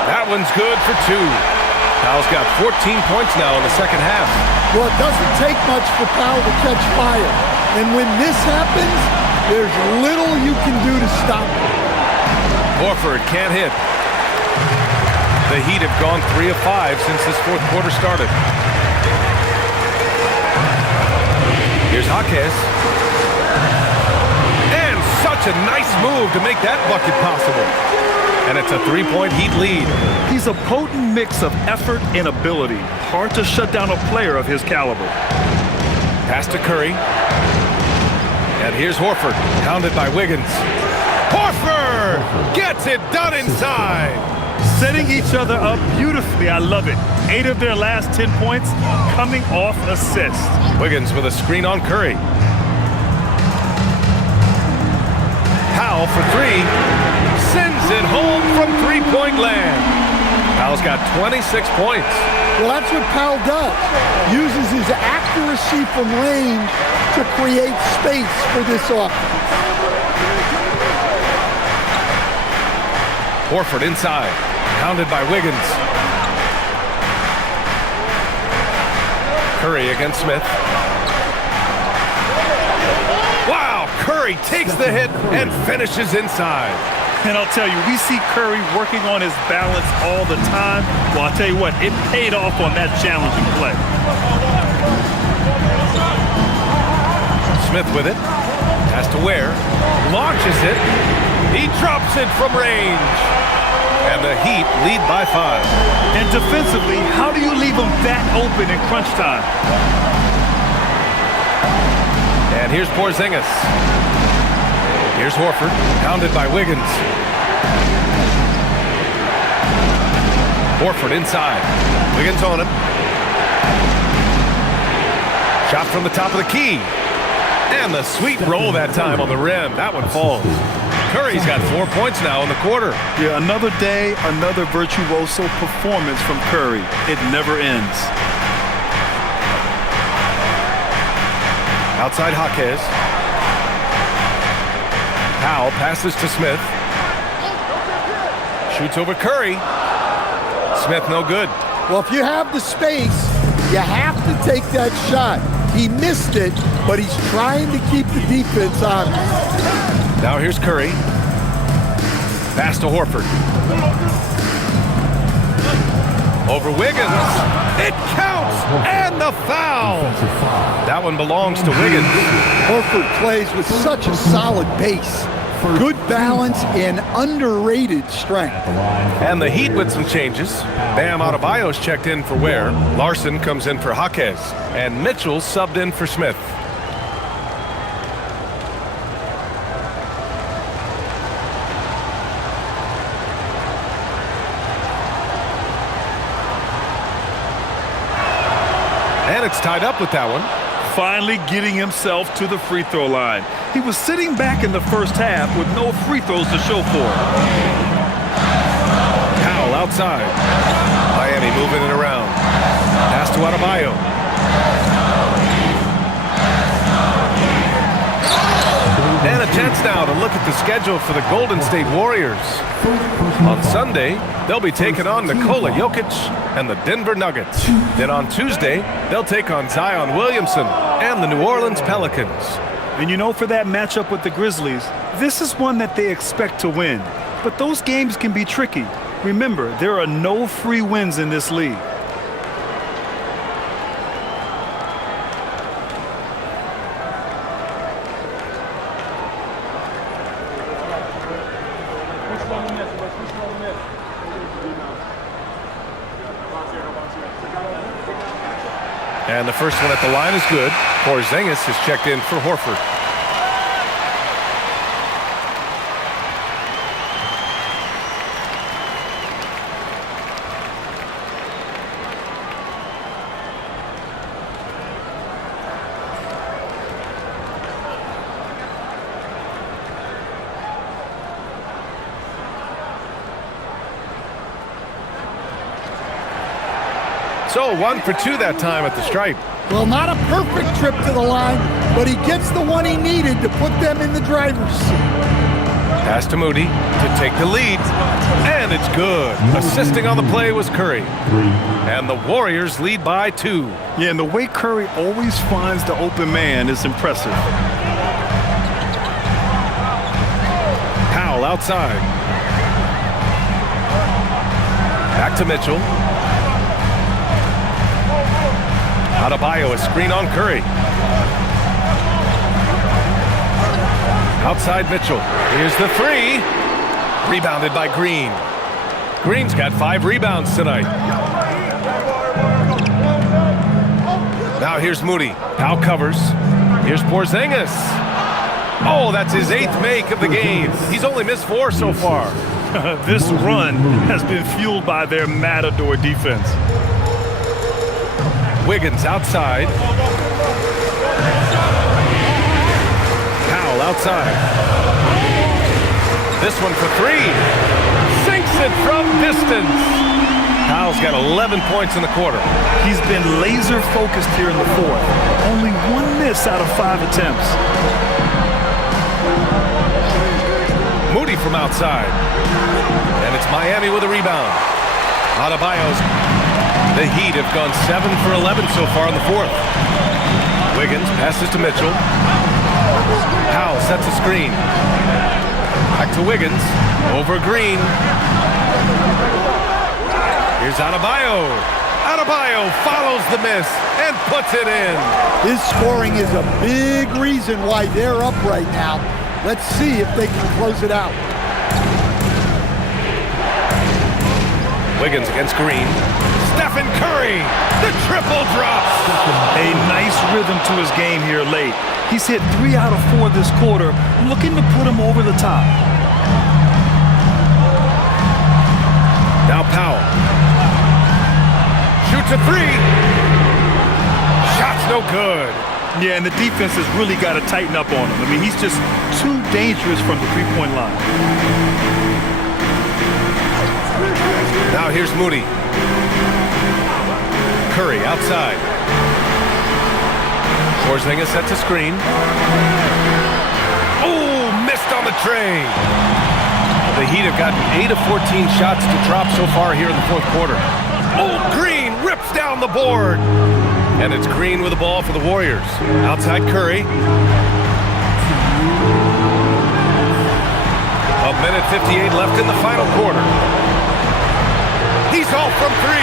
That one's good for 2. Powell's got 14 points now in the second half. Well, it doesn't take much for Powell to catch fire. And when this happens, there's little you can do to stop it. Horford can't hit. The Heat have gone 3 of 5 since this 4th quarter started. Here's Jaquez. And such a nice move to make that bucket possible. And it's a 3-point Heat lead. He's a potent mix of effort and ability. Hard to shut down a player of his caliber. Pass to Curry. And here's Horford, pounded by Wiggins. Horford gets it done inside. Setting each other up beautifully. I love it. 8 of their last 10 points coming off assists. Wiggins with a screen on Curry. Powell for 3. Sends it home from 3-point land. Powell's got 26 points. Well, that's what Powell does. Uses his accuracy from range to create space for this offense. Horford inside. Pounded by Wiggins. Curry against Smith. Wow, Curry takes the hit and finishes inside. And I'll tell you, we see Curry working on his balance all the time. Well, I'll tell you what, it paid off on that challenging play. Smith with it. Has to Ware. Launches it. He drops it from range. And the Heat lead by 5. And defensively, how do you leave them that open in crunch time? And here's Porzingis. Here's Horford, pounded by Wiggins. Horford inside. Wiggins on him. Shot from the top of the key. And the sweet roll that time on the rim. That one falls. Curry's got 4 points now in the quarter. Yeah, another day, another virtuoso performance from Curry. It never ends. Outside Jaquez. Powell passes to Smith. Shoots over Curry. Smith no good. Well, if you have the space, you have to take that shot. He missed it, but he's trying to keep the defense on him. Now here's Curry. Pass to Horford. Over Wiggins. It counts! And the foul! That one belongs to Wiggins. Horford plays with such a solid pace. Good balance and underrated strength. And the Heat with some changes. Bam Adebayo's checked in for Ware. Larson comes in for Jaquez. And Mitchell subbed in for Smith. And it's tied up with that one. Finally getting himself to the free throw line. He was sitting back in the first half with no free throws to show for it. Powell outside. Miami moving it around. Pass to Adebayo. And a chance now to look at the schedule for the Golden State Warriors. On Sunday, they'll be taking on Nikola Jokic and the Denver Nuggets. Then on Tuesday, they'll take on Zion Williamson and the New Orleans Pelicans. And you know, for that matchup with the Grizzlies, this is one that they expect to win. But those games can be tricky. Remember, there are no free wins in this league. And the first one at the line is good. Porzingis has checked in for Horford. So 1 for 2 that time at the stripe. Well, not a perfect trip to the line, but he gets the one he needed to put them in the driver's seat. Pass to Moody to take the lead. And it's good. Assisting on the play was Curry. And the Warriors lead by 2. Yeah, and the way Curry always finds the open man is impressive. Powell outside. Back to Mitchell. Adebayo, a screen on Curry. Outside Mitchell. Here's the 3. Rebounded by Green. Green's got 5 rebounds tonight. Now here's Moody. Powell covers. Here's Porzingis. Oh, that's his 8th make of the game. He's only missed 4 so far. This run has been fueled by their Matador defense. Wiggins outside. Powell outside. This one for 3. Sinks it from distance. Powell's got 11 points in the quarter. He's been laser focused here in the 4th. Only 1 miss out of 5 attempts. Moody from outside. And it's Miami with a rebound. Adebayo's. The Heat have gone 7 for 11 so far in the fourth. Wiggins passes to Mitchell. Powell sets a screen. Back to Wiggins. Over Green. Here's Adebayo. Adebayo follows the miss and puts it in. His scoring is a big reason why they're up right now. Let's see if they can close it out. Wiggins against Green. Stephen Curry, the triple drop. A nice rhythm to his game here late. He's hit 3 out of 4 this quarter, looking to put him over the top. Now Powell. Shoots a 3. Shot's no good. Yeah, and the defense has really got to tighten up on him. I mean, he's just too dangerous from the three-point line. Now here's Moody. Curry outside. Porzingis sets a screen. Oh, missed on the tray. The Heat have gotten 8 of 14 shots to drop so far here in the fourth quarter. Oh, Green rips down the board. And it's Green with the ball for the Warriors. Outside Curry. A minute 58 left in the final quarter. He's off from 3.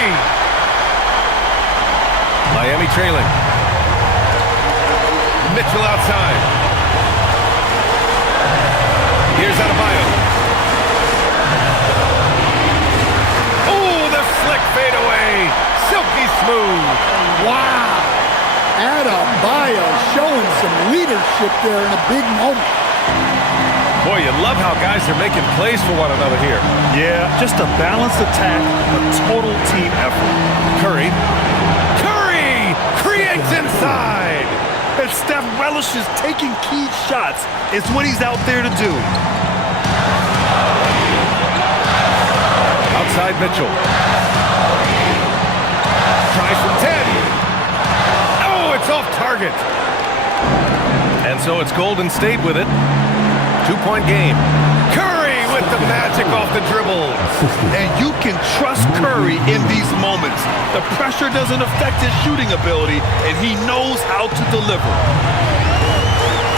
Miami trailing. Mitchell outside. Here's Adebayo. Oh, the slick fadeaway. Silky smooth. Wow. Adebayo showing some leadership there in a big moment. Boy, you love how guys are making plays for one another here. Yeah, just a balanced attack, a total team effort. Curry. Curry creates inside. And Steph relishes taking key shots. It's what he's out there to do. Outside Mitchell. Tries from 10. Oh, it's off target. And so it's Golden State with it. 2-point game. Curry with the magic off the dribble. And you can trust Curry in these moments. The pressure doesn't affect his shooting ability, and he knows how to deliver.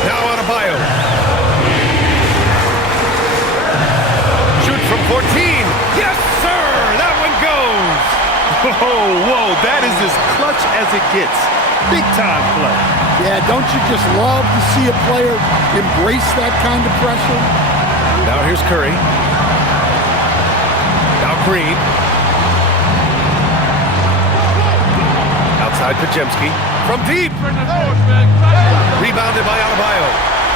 Now Adebayo. Shoots from 14. Yes, sir! That one goes. Whoa, that is as clutch as it gets. Big time play. Yeah, don't you just love to see a player embrace that kind of pressure? Now here's Curry. Now Green. Outside Pajemski. From deep. Rebounded by Adebayo.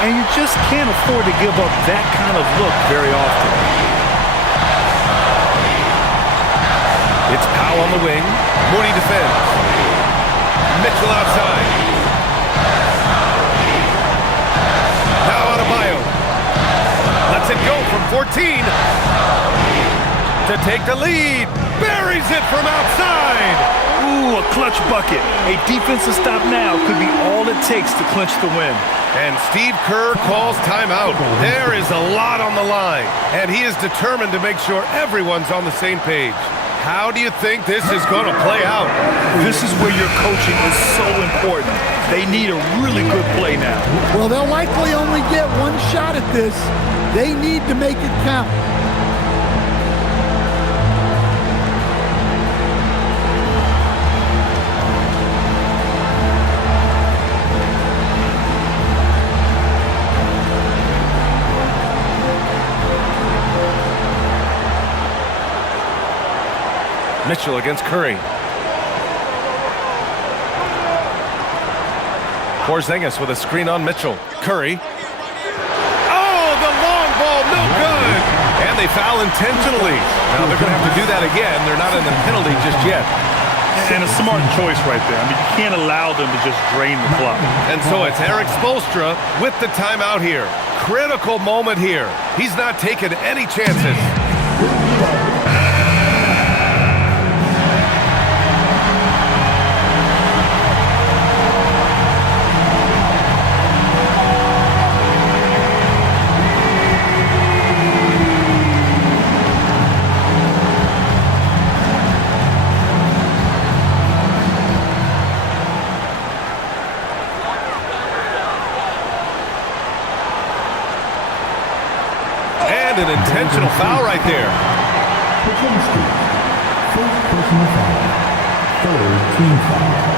And you just can't afford to give up that kind of look very often. It's Powell on the wing. Moody defends. Mitchell outside. Now Adebayo. Lets it go from 14. To take the lead. Buries it from outside. Ooh, a clutch bucket. A defensive stop now could be all it takes to clinch the win. And Steve Kerr calls timeout. There is a lot on the line. And he is determined to make sure everyone's on the same page. How do you think this is going to play out? This is where your coaching is so important. They need a really good play now. Well, they'll likely only get one shot at this. They need to make it count. Mitchell against Curry. Porzingis with a screen on Mitchell. Curry. Oh, the long ball, no good. And they foul intentionally. Now they're going to have to do that again. They're not in the penalty just yet. And a smart choice right there. I mean, you can't allow them to just drain the clock. And so it's Eric Spoelstra with the timeout here. Critical moment here. He's not taking any chances. an intentional foul right there. First personal foul. Third team foul.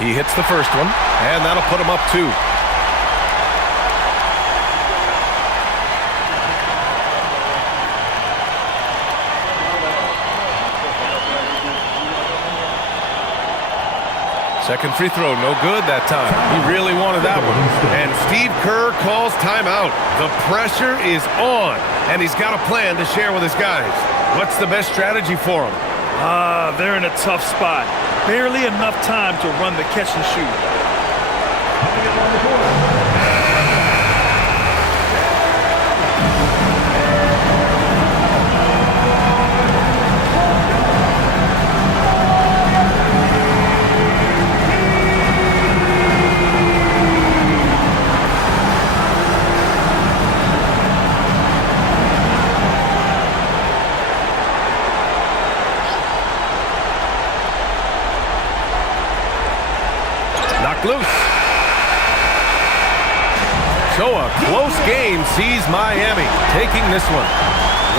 He hits the first one, and that'll put him up 2. Second free throw, no good that time. He really wanted that one. And Steve Kerr calls timeout. The pressure is on, and he's got a plan to share with his guys. What's the best strategy for him? They're in a tough spot. Barely enough time to run the catch and shoot. Loose. So a close game sees Miami taking this one.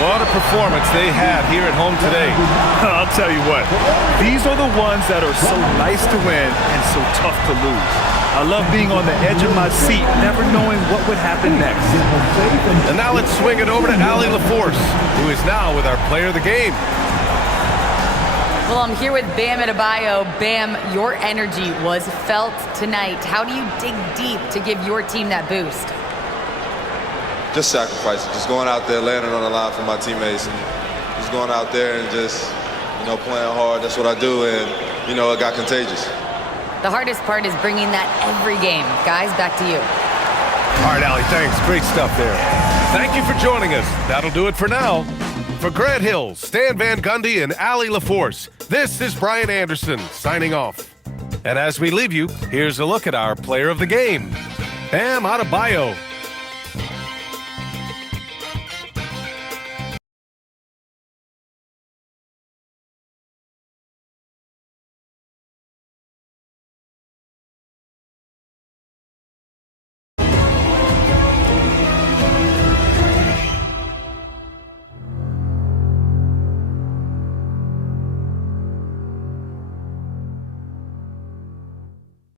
What a performance they had here at home today. I'll tell you what, these are the ones that are so nice to win and so tough to lose. I love being on the edge of my seat, never knowing what would happen next. And now let's swing it over to Allie LaForce, who is now with our player of the game. Well, I'm here with Bam Adebayo. Bam, your energy was felt tonight. How do you dig deep to give your team that boost? Just sacrifice. Just going out there, laying it on the line for my teammates, and just going out there and just, playing hard. That's what I do, and, it got contagious. The hardest part is bringing that every game. Guys, back to you. All right, Allie, thanks. Great stuff there. Thank you for joining us. That'll do it for now. For Grant Hill, Stan Van Gundy, and Allie LaForce, this is Brian Anderson signing off. And as we leave you, here's a look at our player of the game, Bam Adebayo.